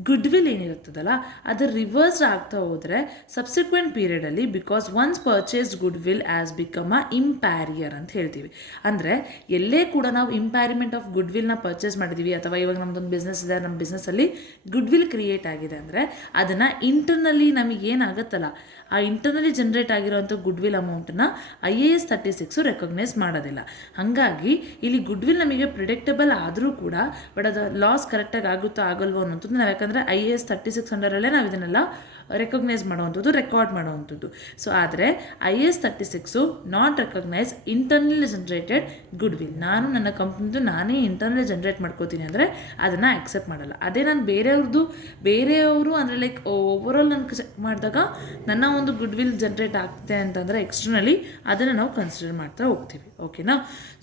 ಗುಡ್ ವಿಲ್ ಏನಿರುತ್ತದಲ್ಲ ಅದು ರಿವರ್ಸ್ ಆಗ್ತಾ ಹೋದರೆ ಸಬ್ಸಿಕ್ವೆಂಟ್ ಪೀರಿಯಡಲ್ಲಿ because once purchased goodwill as become a impaired ಅಂತ ಹೇಳ್ತೀವಿ. ಅಂದರೆ ಎಲ್ಲೇ ಕೂಡ ನಾವು ಇಂಪ್ಯಾರಿಮೆಂಟ್ ಆಫ್ ಗುಡ್ ವಿಲ್ನ ಪರ್ಚೇಸ್ ಮಾಡಿದ್ದೀವಿ ಅಥವಾ ಇವಾಗ ನಮ್ಮದೊಂದು ಬಿಸ್ನೆಸ್ ಇದೆ, ನಮ್ಮ ಬಿಸ್ನೆಸ್ಸಲ್ಲಿ ಗುಡ್ ವಿಲ್ ಕ್ರಿಯೇಟ್ ಆಗಿದೆ ಅಂದರೆ ಅದನ್ನು ಇಂಟರ್ನಲ್ಲಿ ನಮಗೆ ಏನಾಗುತ್ತಲ್ಲ ಆ ಇಂಟರ್ನಲಿ ಜನ್ರೇಟ್ ಆಗಿರೋಂಥ ಗುಡ್ ವಿಲ್ ಅಮೌಂಟನ್ನು IAS 36 ರೆಕಗ್ನೈಸ್ ಮಾಡೋದಿಲ್ಲ. ಹಾಗಾಗಿ ಇಲ್ಲಿ ಗುಡ್ ವಿಲ್ ನಮಗೆ ಪ್ರಿಡಿಕ್ಟಬಲ್ ಆದರೂ ಕೂಡ ಬಟ್ ಅದು ಲಾಸ್ ಕರೆಕ್ಟಾಗಿ ಆಗುತ್ತೋ ಆಗಲ್ವೋ ಅನ್ನೋಂಥದ್ದು ನಾವು ಯಾಕಂದರೆ IAS 36 ಅಂಡರಲ್ಲೇ ನಾವು ಇದನ್ನೆಲ್ಲ ರೆಕಗ್ನೈಸ್ ಮಾಡೋವಂಥದ್ದು, ರೆಕಾರ್ಡ್ ಮಾಡೋವಂಥದ್ದು. ಸೊ ಆದರೆ IAS 36 not recognise internally generated good will. ನಾನು ನನ್ನ ಕಂಪ್ನಿದು ನಾನೇ ಇಂಟರ್ನಲಿ ಜನ್ರೇಟ್ ಮಾಡ್ಕೋತೀನಿ ಅಂದರೆ ಅದನ್ನು ಆಕ್ಸೆಪ್ಟ್ ಮಾಡಲ್ಲ. ಅದೇ ನಾನು ಬೇರೆಯವರು ಅಂದರೆ ಲೈಕ್ ಓವರಾಲ್ ನಾನು ಚೆಕ್ ಮಾಡಿದಾಗ ನನ್ನ ಒಂದು ಗುಡ್ ವಿಲ್ ಜನ್ರೇಟ್ ಆಗ್ತಿದೆ ಅಂತಂದರೆ ಎಕ್ಸ್ಟರ್ನಲಿ ಅದನ್ನು ನಾವು ಕನ್ಸಿಡರ್ ಮಾಡ್ತಾ ಹೋಗ್ತೀವಿ. ಓಕೆನಾ.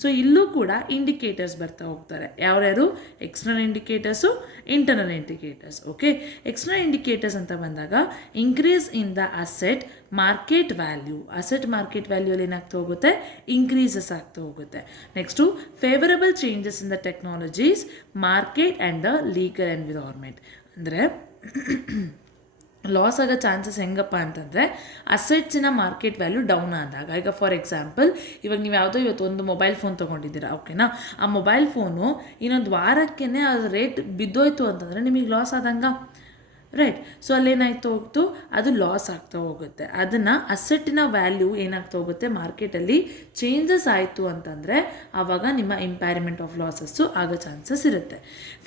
ಸೊ ಇಲ್ಲೂ ಕೂಡ ಇಂಡಿಕೇಟರ್ಸ್ ಬರ್ತಾ ಹೋಗ್ತಾರೆ. ಯಾರ್ಯಾರು? External indicators, internal indicators. Okay. External indicators ಅಂತ ಬಂದಾಗ increase in the asset market value. Asset market ವ್ಯಾಲ್ಯೂಲ್ಲಿ ಏನಾಗ್ತಾ ಹೋಗುತ್ತೆ? ಇನ್ಕ್ರೀಸಸ್ ಆಗ್ತಾ ಹೋಗುತ್ತೆ. Next favourable changes in the technologies, market and the legal environment. ಅಂದರೆ ಲಾಸ್ ಆಗೋ ಚಾನ್ಸಸ್ ಹೆಂಗಪ್ಪ ಅಂತಂದರೆ ಅಸೆಟ್ಸಿನ ಮಾರ್ಕೆಟ್ ವ್ಯಾಲ್ಯೂ ಡೌನ್ ಆದಾಗ. ಈಗ ಫಾರ್ ಎಕ್ಸಾಂಪಲ್ ಇವಾಗ ನೀವು ಯಾವುದೋ ಇವತ್ತು ಒಂದು ಮೊಬೈಲ್ ಫೋನ್ ತೊಗೊಂಡಿದ್ದೀರಾ. ಓಕೆನಾ. ಆ ಮೊಬೈಲ್ ಫೋನು ಇನ್ನೊಂದು ವಾರಕ್ಕೇ ಅದು ರೇಟ್ ಬಿದ್ದೋಯ್ತು ಅಂತಂದರೆ ನಿಮಗೆ ಲಾಸ್ ಆದಂಗೆ, ರೈಟ್. ಸೊ ಅಲ್ಲೇನಾಯ್ತು ಹೋಗ್ತು, ಅದು ಲಾಸ್ ಆಗ್ತಾ ಹೋಗುತ್ತೆ. ಅದನ್ನು ಅಸೆಟ್ಟಿನ ವ್ಯಾಲ್ಯೂ ಏನಾಗ್ತಾ ಹೋಗುತ್ತೆ, ಮಾರ್ಕೆಟಲ್ಲಿ ಚೇಂಜಸ್ ಆಯಿತು ಅಂತಂದರೆ ಆವಾಗ ನಿಮ್ಮ ಇಂಪ್ಯಾರಿಮೆಂಟ್ ಆಫ್ ಲಾಸಸ್ಸು ಆಗೋ ಚಾನ್ಸಸ್ ಇರುತ್ತೆ.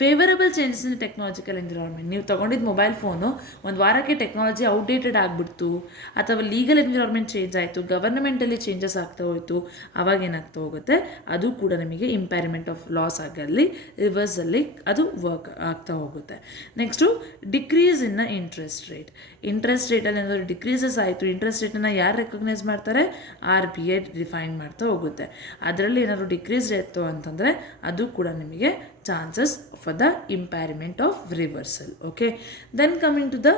ಫೇವರಬಲ್ ಚೇಂಜಸ್ ಇನ್ ಟೆಕ್ನಾಲಜಿಕಲ್ ಎನ್ವಿರಾನ್ಮೆಂಟ್. ನೀವು ತೊಗೊಂಡಿದ್ದು ಮೊಬೈಲ್ ಫೋನು ಒಂದು ವಾರಕ್ಕೆ ಟೆಕ್ನಾಲಜಿ ಔಟ್ಡೇಟೆಡ್ ಆಗಿಬಿಡ್ತು ಅಥವಾ ಲೀಗಲ್ ಎನ್ವಿರಾನ್ಮೆಂಟ್ ಚೇಂಜ್ ಆಯಿತು, ಗವರ್ನಮೆಂಟಲ್ಲಿ ಚೇಂಜಸ್ ಆಗ್ತಾ ಹೋಯಿತು, ಆವಾಗ ಏನಾಗ್ತಾ ಹೋಗುತ್ತೆ, ಅದು ಕೂಡ ನಿಮಗೆ ಇಂಪ್ಯಾರಿಮೆಂಟ್ ಆಫ್ ಲಾಸ್ ಆಗಲ್ಲಿ ರಿವರ್ಸಲ್ಲಿ ಅದು ವರ್ಕ್ ಆಗ್ತಾ ಹೋಗುತ್ತೆ. Next decrease in interest rate. Interest ರೇಟಲ್ಲಿ ಏನಾದರೂ ಡಿಕ್ರೀಸಸ್ ಆಯಿತು, ಇಂಟ್ರೆಸ್ಟ್ ರೇಟನ್ನು ಯಾರು ರೆಕಗ್ನೈಸ್ ಮಾಡ್ತಾರೆ? RBI ಡಿಫೈನ್ ಮಾಡ್ತಾ ಹೋಗುತ್ತೆ. ಅದರಲ್ಲಿ ಏನಾದರೂ ಡಿಕ್ರೀಸ್ ಇತ್ತು ಅಂತಂದರೆ ಅದು ಕೂಡ ನಿಮಗೆ chances for the impairment of reversal. Okay. Then coming to the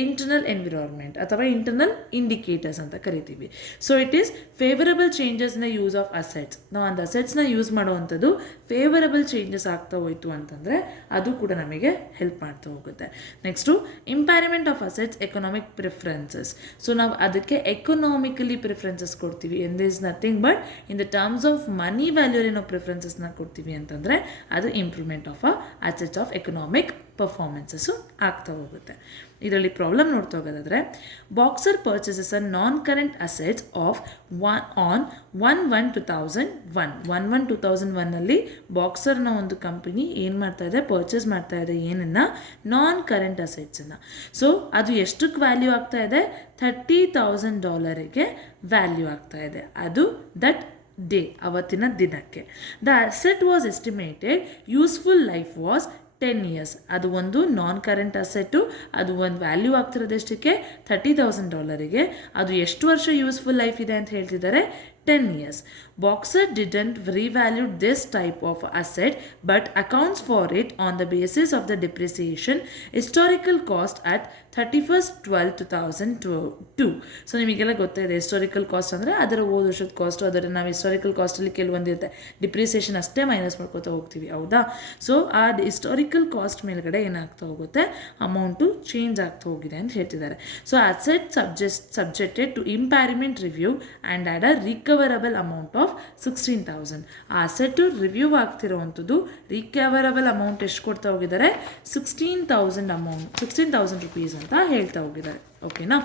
internal environment ಅಥವಾ ಇಂಟರ್ನಲ್ ಇಂಡಿಕೇಟರ್ಸ್ ಅಂತ ಕರಿತೀವಿ. So it is favourable changes in the use of assets. ನಾವು ಒಂದು ಅಸೆಟ್ಸ್ನ ಯೂಸ್ ಮಾಡುವಂಥದ್ದು ಫೇವರಬಲ್ ಚೇಂಜಸ್ ಆಗ್ತಾ ಹೋಯಿತು ಅಂತಂದರೆ ಅದು ಕೂಡ ನಮಗೆ ಹೆಲ್ಪ್ ಮಾಡ್ತಾ ಹೋಗುತ್ತೆ. Next impairment of assets economic preferences. So ನಾವು ಅದಕ್ಕೆ ಎಕನಾಮಿಕಲಿ ಪ್ರಿಫರೆನ್ಸಸ್ ಕೊಡ್ತೀವಿ. In this nothing but in the terms of money ವ್ಯಾಲ್ಯೂಲಿ ನಾವು ಪ್ರಿಫರೆನ್ಸಸ್ನ ಕೊಡ್ತೀವಿ ಅಂತಂದರೆ ಅದು improvement of assets of economic performances ಆಗ್ತಾ ಹೋಗುತ್ತೆ. ಇದರಲ್ಲಿ ಪ್ರಾಬ್ಲಮ್ ನೋಡ್ತಾ ಹೋಗೋದಾದರೆ Boxer purchases a non current assets of on 1/1/2001. 1/1/2001 ಬಾಕ್ಸರ್ನ ಒಂದು ಕಂಪನಿ ಏನು ಮಾಡ್ತಾ ಇದೆ, ಪರ್ಚೇಸ್ ಮಾಡ್ತಾ ಇದೆ ಏನನ್ನ, ನಾನ್ ಕರೆಂಟ್ ಅಸೆಟ್ಸನ್ನು. ಸೊ ಅದು ಎಷ್ಟಕ್ಕೆ ವ್ಯಾಲ್ಯೂ ಆಗ್ತಾ ಇದೆ? $30,000 ವ್ಯಾಲ್ಯೂ ಆಗ್ತಾ ಇದೆ. ಅದು ದಟ್ ಡೇ, ಅವತ್ತಿನ ದಿನಕ್ಕೆ. The asset was estimated useful life was 10 years. ಅದು ಒಂದು ನಾನ್ ಕರೆಂಟ್ ಅಸೆಟ್ಟು, ಅದು ಒಂದು ವ್ಯಾಲ್ಯೂ ಆಗ್ತಿರೋದು ಎಷ್ಟಕ್ಕೆ? $30,000. ಅದು ಎಷ್ಟು ವರ್ಷ ಯೂಸ್ಫುಲ್ ಲೈಫ್ ಇದೆ ಅಂತ ಹೇಳ್ತಿದ್ದಾರೆ? 10 years. Boxer didn't revalue this type of asset but accounts for it on the basis of the depreciation historical cost at 31/12/2002. So ನಿಮಗೆಲ್ಲ ಗೊತ್ತಿದೆ ಹಿಸ್ಟಾರಿಕಲ್ ಕಾಸ್ಟ್ ಅಂದರೆ ಅದರ ಹೋದ ವರ್ಷದ ಕಾಸ್ಟು. ಅದರ ನಾವು ಹಿಸ್ಟಾರಿಕಲ್ ಕಾಸ್ಟಲ್ಲಿ ಕೆಲವೊಂದಿರುತ್ತೆ ಡಿಪ್ರಿಸಿಯೇಷನ್ ಅಷ್ಟೇ ಮೈನಸ್ ಮಾಡ್ಕೋತಾ ಹೋಗ್ತೀವಿ, ಹೌದಾ. ಸೊ ಆ ಹಿಸ್ಟಾರಿಕಲ್ ಕಾಸ್ಟ್ ಮೇಲ್ಗಡೆ ಏನಾಗ್ತಾ ಹೋಗುತ್ತೆ, ಅಮೌಂಟು ಚೇಂಜ್ ಆಗ್ತಾ ಹೋಗಿದೆ ಅಂತ ಹೇಳ್ತಿದ್ದಾರೆ. So asset subjected to impairment review and add a recoverable amount of 16,000. ಆ ಅಸೆಟ್ಟು ರಿವ್ಯೂ ಆಗ್ತಿರೋವಂಥದ್ದು ರಿಕವರಬಲ್ ಅಮೌಂಟ್ ಎಷ್ಟು ಕೊಡ್ತಾ ಹೋಗಿದ್ದಾರೆ? 16,000 rupees ಅಂತ ಹೇಳ್ತಾ ಹೋಗಿದ್ದಾರೆ. ಓಕೆನಾ.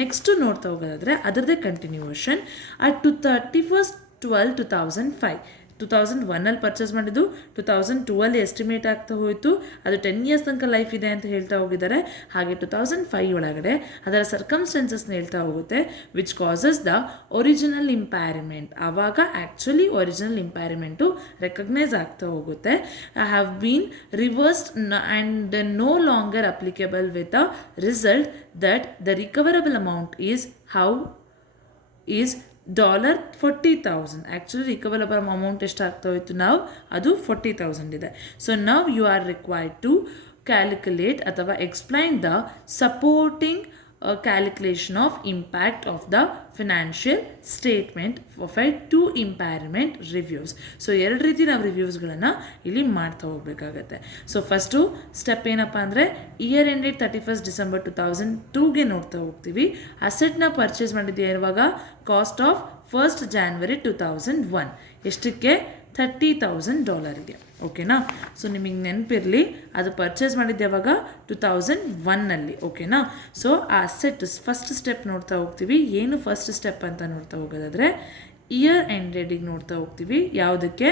ನೆಕ್ಸ್ಟು ನೋಡ್ತಾ ಹೋಗೋದಾದರೆ ಅದರದ್ದೇ ಕಂಟಿನ್ಯೂಯೇಷನ್ ಅಟ್ 31/12/2005. 2001 ಪರ್ಚೇಸ್ ಮಾಡಿದ್ದು 2002 ಎಸ್ಟಿಮೇಟ್ ಆಗ್ತಾ ಹೋಯಿತು. ಅದು 10 years ತನಕ ಲೈಫ್ ಇದೆ ಅಂತ ಹೇಳ್ತಾ ಹೋಗಿದ್ದಾರೆ. ಹಾಗೆ 2005 ಒಳಗಡೆ ಅದರ ಸರ್ಕಮ್ಸ್ಟೆನ್ಸಸ್ನ ಹೇಳ್ತಾ ಹೋಗುತ್ತೆ which causes the original impairment. ಆವಾಗ ಆ್ಯಕ್ಚುಲಿ ಒರಿಜಿನಲ್ ಇಂಪ್ಯಾರಿಮೆಂಟು ರೆಕಗ್ನೈಸ್ ಆಗ್ತಾ ಹೋಗುತ್ತೆ. Have been reversed and no longer applicable with a result that the recoverable amount is $40,000. Actually recoverable amount ಎಷ್ಟಾಗ್ತಾ ಹೋಯಿತು ನಾವು, ಅದು 40,000 ಇದೆ. So now you are required to calculate ಅಥವಾ explain the supporting calculation of impact of the financial statement of a two impairment reviews. So ಎರಡು ರೀತಿ ನಾವು ರಿವ್ಯೂಸ್ಗಳನ್ನು ಇಲ್ಲಿ ಮಾಡ್ತಾ ಹೋಗಬೇಕಾಗತ್ತೆ. ಸೊ ಫಸ್ಟು ಸ್ಟೆಪ್ ಏನಪ್ಪ ಅಂದರೆ ಇಯರ್ ಎಂಡೆಡ್ 31st December 2002ಗೆ ನೋಡ್ತಾ ಹೋಗ್ತೀವಿ. ಅಸೆಟ್ನ ಪರ್ಚೇಸ್ ಮಾಡಿದ್ದೆ ಇರುವಾಗ ಕಾಸ್ಟ್ ಆಫ್ 1st January 2001 ಎಷ್ಟಕ್ಕೆ $30,000. ಓಕೆನಾ. ಸೊ ನಿಮಗೆ ನೆನಪಿರಲಿ ಅದು ಪರ್ಚೇಸ್ ಮಾಡಿದ್ದೆ ಯಾವಾಗ 2001ನಲ್ಲಿ. ಓಕೆನಾ. ಸೊ ಆ ಅಸೆಟ್ ಫಸ್ಟ್ ಸ್ಟೆಪ್ ನೋಡ್ತಾ ಹೋಗ್ತೀವಿ. ಏನು ಫಸ್ಟ್ ಸ್ಟೆಪ್ ಅಂತ ನೋಡ್ತಾ ಹೋಗೋದಾದರೆ ಇಯರ್ ಎಂಡೆಡಿಗೆ ನೋಡ್ತಾ ಹೋಗ್ತೀವಿ. ಯಾವುದಕ್ಕೆ?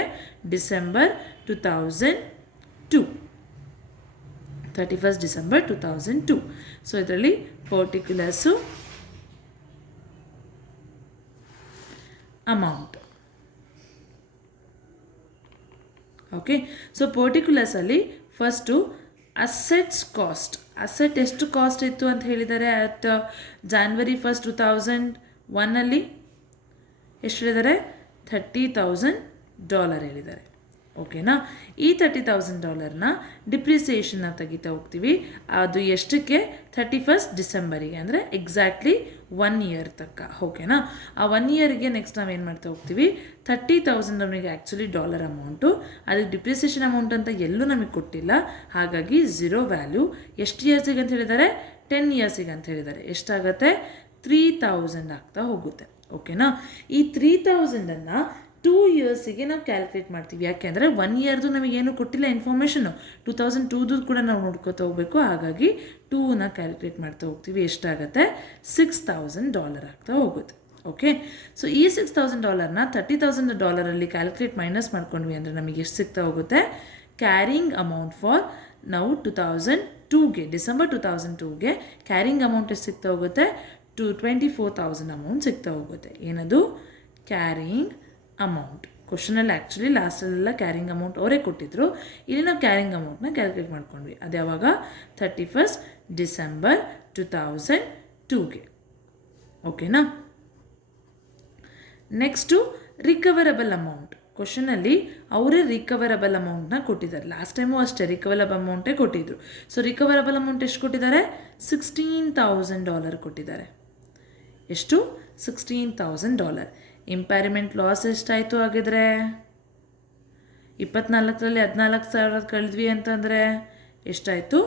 December 2002, 31st December 2002. ಸೊ ಇದರಲ್ಲಿ ಪರ್ಟಿಕ್ಯುಲರ್ಸು ಅಮೌಂಟ್. ಓಕೆ. ಸೊ ಪರ್ಟಿಕ್ಯುಲರ್ಸಲ್ಲಿ ಫಸ್ಟು ಅಸೆಟ್ಸ್ ಕಾಸ್ಟ್. ಅಸೆಟ್ ಎಷ್ಟು ಕಾಸ್ಟ್ ಇತ್ತು ಅಂತ ಹೇಳಿದ್ದಾರೆ ಅಟ್ January 1st 2001ನಲ್ಲಿ ಎಷ್ಟು ಹೇಳಿದ್ದಾರೆ? $30,000 ಹೇಳಿದ್ದಾರೆ. ಓಕೆನಾ. ಈ $30,000ನ ಡಿಪ್ರಿಸಿಯೇಷನ್ನ ತೆಗಿತಾ ಹೋಗ್ತೀವಿ. ಅದು ಎಷ್ಟಕ್ಕೆ? 31st Decemberಗೆ, ಅಂದರೆ ಎಕ್ಸಾಕ್ಟ್ಲಿ 1 year ತಕ್ಕ. ಓಕೆನಾ. ಆ 1 yearಗೆ ನೆಕ್ಸ್ಟ್ ನಾವೇನು ಮಾಡ್ತಾ ಹೋಗ್ತೀವಿ, 30,000 ನಮಗೆ ಆ್ಯಕ್ಚುಲಿ ಡಾಲರ್ ಅಮೌಂಟು, ಅದಕ್ಕೆ ಡಿಪ್ರಿಸಿಯೇಷನ್ ಅಮೌಂಟ್ ಅಂತ ಎಲ್ಲೂ ನಮಗೆ ಕೊಟ್ಟಿಲ್ಲ, ಹಾಗಾಗಿ ಝೀರೋ ವ್ಯಾಲ್ಯೂ. ಎಷ್ಟು ಇಯರ್ಸಿಗೆ ಅಂತ ಹೇಳಿದ್ದಾರೆ? 10 yearsಗೆ ಅಂತ ಹೇಳಿದ್ದಾರೆ. ಎಷ್ಟಾಗುತ್ತೆ? 3,000 ಆಗ್ತಾ ಹೋಗುತ್ತೆ. ಓಕೆನಾ. ಈ 3,000ಅನ್ನು 2 yearsಗೆ ನಾವು ಕ್ಯಾಲ್ಕುಲೇಟ್ ಮಾಡ್ತೀವಿ. ಯಾಕೆಂದರೆ 1 yearದು ನಮಗೇನು ಕೊಟ್ಟಿಲ್ಲ ಇನ್ಫಾರ್ಮೇಷನು, 2002ದು ಕೂಡ ನಾವು ನೋಡ್ಕೊತಾ ಹೋಗಬೇಕು. ಹಾಗಾಗಿ 2ನ ಕ್ಯಾಲ್ಕುಲೇಟ್ ಮಾಡ್ತಾ ಹೋಗ್ತೀವಿ. ಎಷ್ಟಾಗುತ್ತೆ? $6,000 ಆಗ್ತಾ ಹೋಗುತ್ತೆ. ಓಕೆ. ಸೊ ಈ $6,000ನ $30,000 ಕ್ಯಾಲ್ಕುಲೇಟ್ ಮೈನಸ್ ಮಾಡ್ಕೊಂಡ್ವಿ ಅಂದರೆ ನಮಗೆ ಎಷ್ಟು ಸಿಗ್ತಾ ಹೋಗುತ್ತೆ? ಕ್ಯಾರಿಂಗ್ ಅಮೌಂಟ್ ಫಾರ್ ನಾವು 2002ಗೆ, ಡಿಸೆಂಬರ್ 2002ಗೆ ಕ್ಯಾರಿಂಗ್ ಅಮೌಂಟ್ ಎಷ್ಟು ಸಿಗ್ತಾ ಹೋಗುತ್ತೆ? 24,000 ಅಮೌಂಟ್ ಸಿಗ್ತಾ ಹೋಗುತ್ತೆ. ಏನದು? Carrying amount. ಕ್ವಶನಲ್ಲಿ ಆ್ಯಕ್ಚುಲಿ ಲಾಸ್ಟಲ್ಲೆಲ್ಲ ಕ್ಯಾರಿಂಗ್ ಅಮೌಂಟ್ ಅವರೇ ಕೊಟ್ಟಿದ್ರು. ಇಲ್ಲಿ ನಾವು ಕ್ಯಾರಿಂಗ್ ಅಮೌಂಟ್ನ ಕ್ಯಾಲ್ಕುಲೇಟ್ ಮಾಡ್ಕೊಂಡ್ವಿ. ಅದು ಯಾವಾಗ? 31st December 2002ಗೆ. ಓಕೆನಾ. Next recoverable amount. ಕ್ವಶನಲ್ಲಿ ಅವರೇ ರಿಕವರಬಲ್ ಅಮೌಂಟ್ನ ಕೊಟ್ಟಿದ್ದಾರೆ. ಲಾಸ್ಟ್ ಟೈಮು ಅಷ್ಟೇ ರಿಕವರಬಲ್ ಅಮೌಂಟೇ ಕೊಟ್ಟಿದ್ರು. ಸೊ ರಿಕವರಬಲ್ ಅಮೌಂಟ್ ಎಷ್ಟು ಕೊಟ್ಟಿದ್ದಾರೆ? $16,000 ಕೊಟ್ಟಿದ್ದಾರೆ. ಎಷ್ಟು? $16,000. ಇಂಪ್ಯಾರಿಮೆಂಟ್ ಲಾಸ್ ಎಷ್ಟಾಯಿತು ಹಾಗಿದ್ರೆ? 24ರಲ್ಲಿ 14,000 ಕಳೆದ್ವಿ ಅಂತಂದರೆ ಎಷ್ಟಾಯಿತು?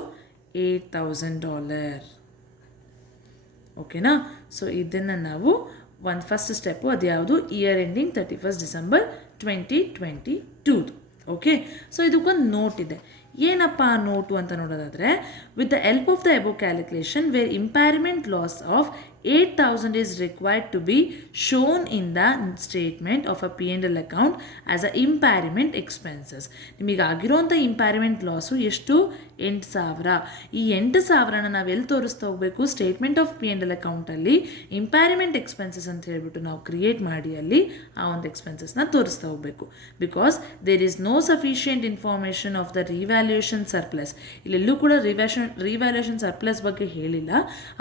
$8,000. ಓಕೆನಾ. ಸೊ ಇದನ್ನು ನಾವು ಫಸ್ಟ್ ಸ್ಟೆಪ್ಪು ಅದು ಯಾವುದು? Year ending 31st December 2022. Okay. So ಇದಕ್ಕೊಂದು ನೋಟ್ ಇದೆ. ಏನಪ್ಪ ಆ ನೋಟು ಅಂತ ನೋಡೋದಾದರೆ, with the help of the above calculation where impairment loss of 8,000 is required to be shown in the statement of a P&L account as a impairment expenses. ನಿಮಗೆ ಆಗಿರೋಂಥ ಇಂಪ್ಯಾರಿಮೆಂಟ್ loss ಎಷ್ಟು? 8,000. ಈ 8,000ನ ನಾವು ಎಲ್ಲಿ ತೋರಿಸ್ತಾ ಹೋಗಬೇಕು? ಸ್ಟೇಟ್ಮೆಂಟ್ ಆಫ್ P&L ಅಕೌಂಟಲ್ಲಿ ಇಂಪ್ಯಾರಿಮೆಂಟ್ expenses ಅಂತ ಹೇಳ್ಬಿಟ್ಟು ನಾವು ಕ್ರಿಯೇಟ್ ಮಾಡಿ ಅಲ್ಲಿ ಆ ಒಂದು ಎಕ್ಸ್ಪೆನ್ಸಸ್ನ ತೋರಿಸ್ತಾ ಹೋಗಬೇಕು. Because there is no sufficient information of the revaluation surplus. ಇಲ್ಲೆಲ್ಲೂ ಕೂಡ ರಿವ್ಯಾಲ್ಯೂಯೇಷನ್ ಸರ್ಪ್ಲಸ್ ಬಗ್ಗೆ ಹೇಳಿಲ್ಲ.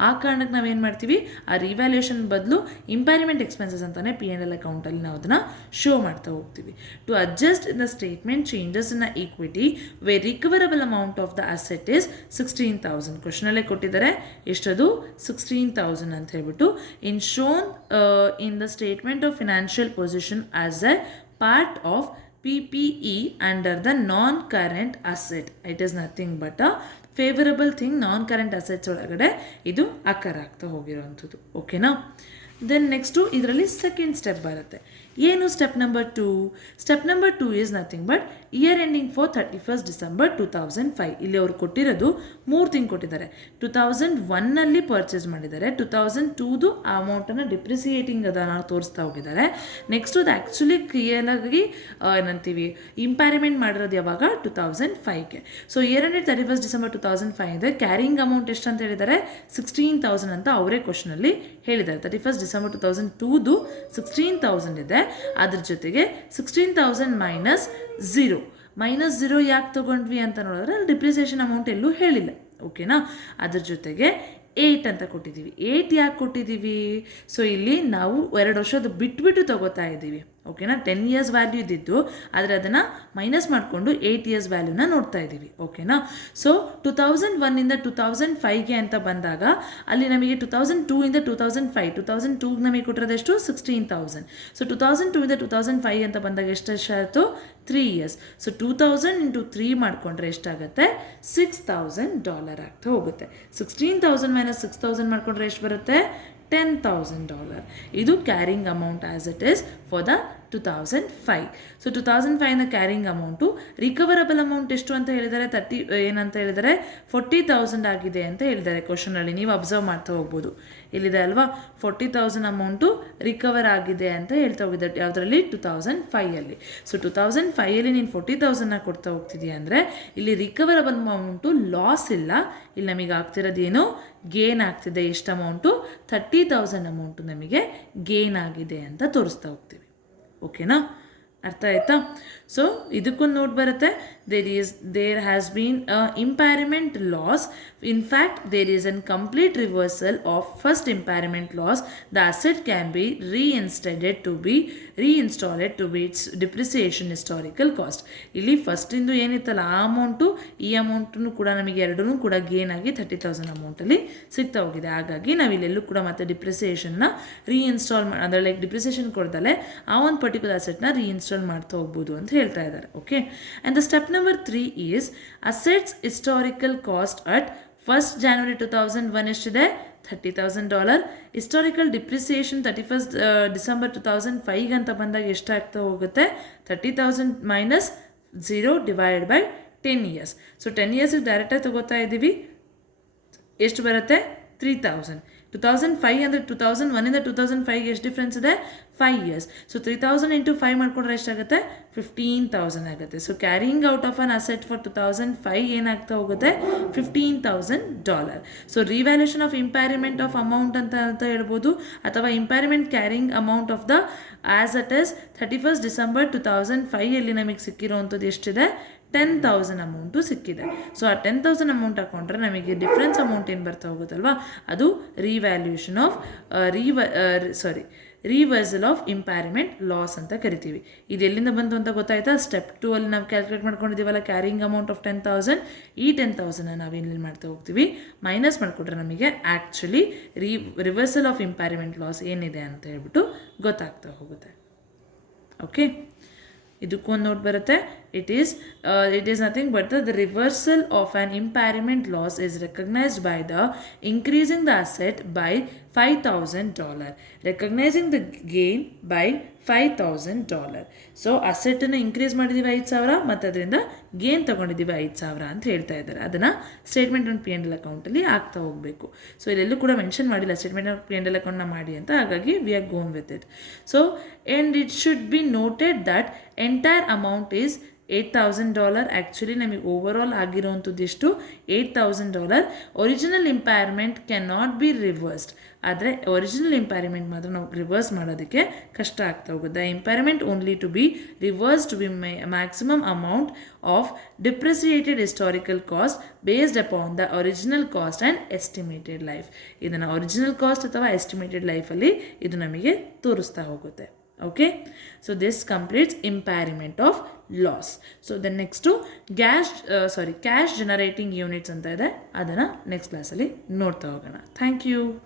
ಆ ಕಾರಣಕ್ಕೆ ನಾವೇನು ಮಾಡ್ತೀವಿ? ಆ ರಿವ್ಯಾಲ್ಯೂಯೇಷನ್ ಬದಲು ಇಂಪ್ಯಾರಿಮೆಂಟ್ ಎಕ್ಸ್ಪೆನ್ಸಸ್ ಅಂತಾನೆ P&L ಅಕೌಂಟಲ್ಲಿ ನಾವು ಅದನ್ನು ಶೋ ಮಾಡ್ತಾ ಹೋಗ್ತೀವಿ. To adjust in the statement changes in equity way recoverable amount of the asset is 16,000. ಕ್ವಶನಲ್ಲೇ ಕೊಟ್ಟಿದ್ದಾರೆ. ಎಷ್ಟದು? 16,000 ಅಂತ ಹೇಳ್ಬಿಟ್ಟು. In shown in the statement of financial position as a part of PPE under the non-current asset. It is nothing but a favourable thing. Non current assets ಒಳಗಡೆ ಇದು occur ಆಗ್ತಾ ಹೋಗಿರೋವಂಥದ್ದು. ಓಕೆನಾ. Then next ಇದರಲ್ಲಿ ಸೆಕೆಂಡ್ ಸ್ಟೆಪ್ ಬರುತ್ತೆ. ಏನು step number 2? Step number 2 is nothing but year ending for 31st December 2005. ಇಲ್ಲಿ ಅವರು ಕೊಟ್ಟಿರೋದು 3 ಥಿಂಗ್ ಕೊಟ್ಟಿದ್ದಾರೆ. 2001ನಲ್ಲಿ ಪರ್ಚೇಸ್ ಮಾಡಿದ್ದಾರೆ. 2002ದು ಆ ಅಮೌಂಟನ್ನು ಡಿಪ್ರಿಸಿಯೇಟಿಂಗ್ ಅದನ್ನು ತೋರಿಸ್ತಾ ಹೋಗಿದ್ದಾರೆ. ನೆಕ್ಸ್ಟು ಅದು ಆ್ಯಕ್ಚುಲಿ ಕ್ಲಿಯರಾಗಿ ಏನಂತೀವಿ ಇಂಪ್ಯಾರಿಮೆಂಟ್ ಮಾಡಿರೋದು ಯಾವಾಗ? 2005ಗೆ. So year ended 31st December 2005 ಇದೆ. ಕ್ಯಾರಿಂಗ್ ಅಮೌಂಟ್ ಎಷ್ಟು ಅಂತ ಹೇಳಿದ್ದಾರೆ? 16,000 ಅಂತ ಅವರೇ ಕ್ವಶನಲ್ಲಿ ಹೇಳಿದ್ದಾರೆ. 31st December 2002ದು 16,000 ಇದೆ. ಅದ್ರ ಜೊತೆಗೆ 16,000 ಮೈನಸ್ ಝೀರೋ ಯಾಕೆ ತೊಗೊಂಡ್ವಿ ಅಂತ ನೋಡಿದ್ರೆ ಅಲ್ಲಿ ಡಿಪ್ರಿಸಿಯೇಷನ್ ಅಮೌಂಟ್ ಎಲ್ಲೂ ಹೇಳಿಲ್ಲ. ಓಕೆನಾ. ಅದ್ರ ಜೊತೆಗೆ 8 ಅಂತ ಕೊಟ್ಟಿದ್ದೀವಿ. 8 ಯಾಕೆ ಕೊಟ್ಟಿದ್ದೀವಿ? ಸೊ ಇಲ್ಲಿ ನಾವು 2 ವರ್ಷದ ಬಿಟ್ಬಿಟ್ಟು ತಗೋತಾ ಇದ್ದೀವಿ. ಓಕೆನಾ? 10 ಇಯರ್ಸ್ ವ್ಯಾಲ್ಯೂ ಇದ್ದಿದ್ದು, ಆದರೆ ಅದನ್ನು ಮೈನಸ್ ಮಾಡಿಕೊಂಡು 8 ಇಯರ್ಸ್ ವ್ಯಾಲ್ಯೂನ ನೋಡ್ತಾ ಇದ್ದೀವಿ. ಓಕೆನಾ? ಸೊ 2001ಇಂದ 2005ಗೆ ಅಂತ ಬಂದಾಗ ಅಲ್ಲಿ ನಮಗೆ 2002ಇಂದ 2002 ನಮಗೆ ಕೊಟ್ಟಿರೋದೆಷ್ಟು? 16,000. ಸೊ 2002ಇಂದ 2005 ಅಂತ ಬಂದಾಗ ಎಷ್ಟು ಆಯಿತು? 3 ಇಯರ್ಸ್. ಸೊ 2000 ಇಂಟು 3 ಮಾಡಿಕೊಂಡ್ರೆ ಎಷ್ಟಾಗುತ್ತೆ? $6,000 ಆಗ್ತಾ ಹೋಗುತ್ತೆ. 16,000 ಮೈನಸ್ 6,000 ಮಾಡಿಕೊಂಡ್ರೆ ಎಷ್ಟು ಬರುತ್ತೆ? $10,000. ಇದು carrying amount as it is for the 2005. So 2005ನ ಕ್ಯಾರಿಂಗ್ ಅಮೌಂಟು. ರಿಕವರಬಲ್ ಅಮೌಂಟ್ ಎಷ್ಟು ಅಂತ ಹೇಳಿದರೆ ಏನಂತ ಹೇಳಿದರೆ 40,000 ಆಗಿದೆ ಅಂತ ಹೇಳಿದ್ದಾರೆ ಕ್ವಶನಲ್ಲಿ. ನೀವು ಅಬ್ಸರ್ವ್ ಮಾಡ್ತಾ ಹೋಗ್ಬೋದು, ಇಲ್ಲಿದೆ ಅಲ್ವಾ? 40,000 ಅಮೌಂಟು ರಿಕವರ್ ಆಗಿದೆ ಅಂತ ಹೇಳ್ತಾ ಹೋಗಿದ್ದಾರೆ. ಯಾವುದರಲ್ಲಿ? 2005ಅಲ್ಲಿ. ಸೊ 2005ಅಲ್ಲಿ ನೀನು 40,000ನ ಕೊಡ್ತಾ ಹೋಗ್ತಿದೀಯ ಅಂದರೆ ಇಲ್ಲಿ ರಿಕವರಬಲ್ ಅಮೌಂಟು ಲಾಸ್ ಇಲ್ಲ, ಇಲ್ಲಿ ನಮಗೆ ಆಗ್ತಿರೋದೇನು? ಗೇನ್ ಆಗ್ತಿದೆ. ಎಷ್ಟು ಅಮೌಂಟು? 30,000 ಅಮೌಂಟು ನಮಗೆ ಗೇನ್ ಆಗಿದೆ ಅಂತ ತೋರಿಸ್ತಾ ಹೋಗ್ತೀವಿ. ಓಕೆನಾ? ಅರ್ಥ ಆಯ್ತಾ? ಸೊ ಇದಕ್ಕೊಂದು ನೋಟ್ ಬರುತ್ತೆ. There has been impairment loss. In fact there is an complete reversal of first impairment loss. The asset can be reinstalled to be its depreciation historical cost. ಇಲ್ಲಿ ಫಸ್ಟಿಂದು ಏನಿತ್ತಲ್ಲ ಆ ಅಮೌಂಟು ಈ ಅಮೌಂಟನ್ನು ಕೂಡ ನಮಗೆ ಎರಡೂ ಕೂಡ ಗೇನ್ ಆಗಿ 30,000 ಅಮೌಂಟಲ್ಲಿ ಸಿಗ್ತಾ ಹೋಗಿದೆ. ಹಾಗಾಗಿ ನಾವು ಇಲ್ಲೆಲ್ಲೂ ಕೂಡ ಮತ್ತೆ ಡಿಪ್ರಿಸಿಯೇಷನ್ನ ರೀಇನ್ಸ್ಟಾಲ್ ಅಂದರೆ ಲೈಕ್ ಡಿಪ್ರಿಸಿಯೇಷನ್ ಕೊಡ್ದಲೆ ಆ ಒಂದು ಪರ್ಟಿಕ್ಯುಲರ್ ಅಸೆಟ್ನ ರೀಇನ್ಸ್ಟಾಲ್ ಮಾಡ್ತಾ ಹೋಗ್ಬೋದು ಅಂತ ಹೇಳ್ತಾ ಇದ್ದಾರೆ. Okay, and the step number 3 is assets historical cost at 1st January 2001 ಎಷ್ಟಿದೆ? $30,000. ಹಿಸ್ಟಾರಿಕಲ್ ಡಿಪ್ರಿಸಿಯೇಷನ್ 31st December 2005 ಅಂತ ಬಂದಾಗ ಎಷ್ಟಾಗ್ತಾ ಹೋಗುತ್ತೆ? 30,000 minus 0 divide by 10 years. So 10 ಇಯರ್ಸಿಗೆ ಡೈರೆಕ್ಟಾಗಿ ತಗೋತಾ ಇದ್ದೀವಿ. ಎಷ್ಟು ಬರುತ್ತೆ? 3,000. 2005 ಅಂದರೆ 2001ಇಂದ 2005ಗೆ ಎಷ್ಟು ಡಿಫ್ರೆನ್ಸ್ ಇದೆ? 5 ಇಯರ್ಸ್. ಸೊ 3,000 ಇಂಟು 5 ಮಾಡ್ಕೊಂಡ್ರೆ ಎಷ್ಟಾಗುತ್ತೆ? 15,000 ಆಗುತ್ತೆ. So carrying out of an asset for 2005 ಏನಾಗ್ತಾ ಹೋಗುತ್ತೆ? $15,000. So revaluation of impairment of amount ಅಂತ ಹೇಳ್ಬೋದು, ಅಥವಾ impairment carrying amount of the as it is 31st December 2005 ಅಲ್ಲಿ ನಮಗೆ ಸಿಕ್ಕಿರೋವಂಥದ್ದು ಎಷ್ಟಿದೆ? 10,000 ಅಮೌಂಟು ಸಿಕ್ಕಿದೆ. ಸೊ ಆ 10,000 ಅಮೌಂಟ್ ಹಾಕೊಂಡ್ರೆ ನಮಗೆ ಡಿಫ್ರೆನ್ಸ್ ಅಮೌಂಟ್ ಏನು ಬರ್ತಾ ಹೋಗುತ್ತಲ್ವಾ, ಅದು revaluation of reversal of impairment loss ಅಂತ ಕರಿತೀವಿ. ಇದು ಎಲ್ಲಿಂದ ಬಂತು ಅಂತ ಗೊತ್ತಾಯ್ತಾ? ಸ್ಟೆಪ್ 2 ಅಲ್ಲಿ ನಾವು ಕ್ಯಾಲ್ಕುಲೇಟ್ ಮಾಡ್ಕೊಂಡಿದ್ದೀವಲ್ಲ ಕ್ಯಾರಿಂಗ್ ಅಮೌಂಟ್ ಆಫ್ 10,000. ಈ 10,000 ನಾವು ಏನೇನು ಮಾಡ್ತಾ ಹೋಗ್ತೀವಿ? ಮೈನಸ್ ಮಾಡಿಕೊಟ್ರೆ ನಮಗೆ actually reversal of impairment loss ಏನಿದೆ ಅಂತ ಹೇಳ್ಬಿಟ್ಟು ಗೊತ್ತಾಗ್ತಾ ಹೋಗುತ್ತೆ. ಓಕೆ, ಇದಕ್ಕೊಂದು ನೋಟ್ ಬರುತ್ತೆ. It is nothing but the reversal of an impairment loss is recognised by the increasing the asset by $5,000, recognising the gain by $5,000. So ಅಸೆಟನ್ನು ಇನ್ಕ್ರೀಸ್ ಮಾಡಿದ್ದೀವಿ 5,000 ಮತ್ತು ಅದರಿಂದ ಗೇನ್ ತೊಗೊಂಡಿದ್ದೀವಿ 5,000 ಅಂತ ಹೇಳ್ತಾ ಇದ್ದಾರೆ. ಅದನ್ನು ಸ್ಟೇಟ್ಮೆಂಟ್ ಆನ್ P&L ಅಕೌಂಟಲ್ಲಿ ಆಗ್ತಾ ಹೋಗಬೇಕು. ಸೊ ಇಲ್ಲೆಲ್ಲೂ ಕೂಡ ಮೆನ್ಷನ್ ಮಾಡಿಲ್ಲ ಸ್ಟೇಟ್ಮೆಂಟ್ ಆನ್ P&L ಅಕೌಂಟ್ನ ಮಾಡಿ ಅಂತ, ಹಾಗಾಗಿ we are gone with it. So and it should be noted that entire amount is $8,000. Actually ನಮಗೆ ಓವರಾಲ್ ಆಗಿರೋವಂಥದ್ದು ಎಷ್ಟು? $8,000. Original impairment can not be reversed. ಆದರೆ ಒರಿಜಿನಲ್ ಇಂಪ್ಯಾರಿಮೆಂಟ್ ಮಾತ್ರ ನಾವು ರಿವರ್ಸ್ ಮಾಡೋದಕ್ಕೆ ಕಷ್ಟ ಆಗ್ತಾ ಹೋಗುತ್ತೆ. Impairment only to be reverse to be maximum amount of depreciated historical cost based upon the original cost and estimated life. ಇದನ್ನು ಒರಿಜಿನಲ್ ಕಾಸ್ಟ್ ಅಥವಾ estimated ಲೈಫಲ್ಲಿ ಇದು ನಮಗೆ ತೋರಿಸ್ತಾ ಹೋಗುತ್ತೆ. Okay, so this completes impairment of loss. So the next to cash generating units anta ide, adana next class alli nodta hogana. Thank you.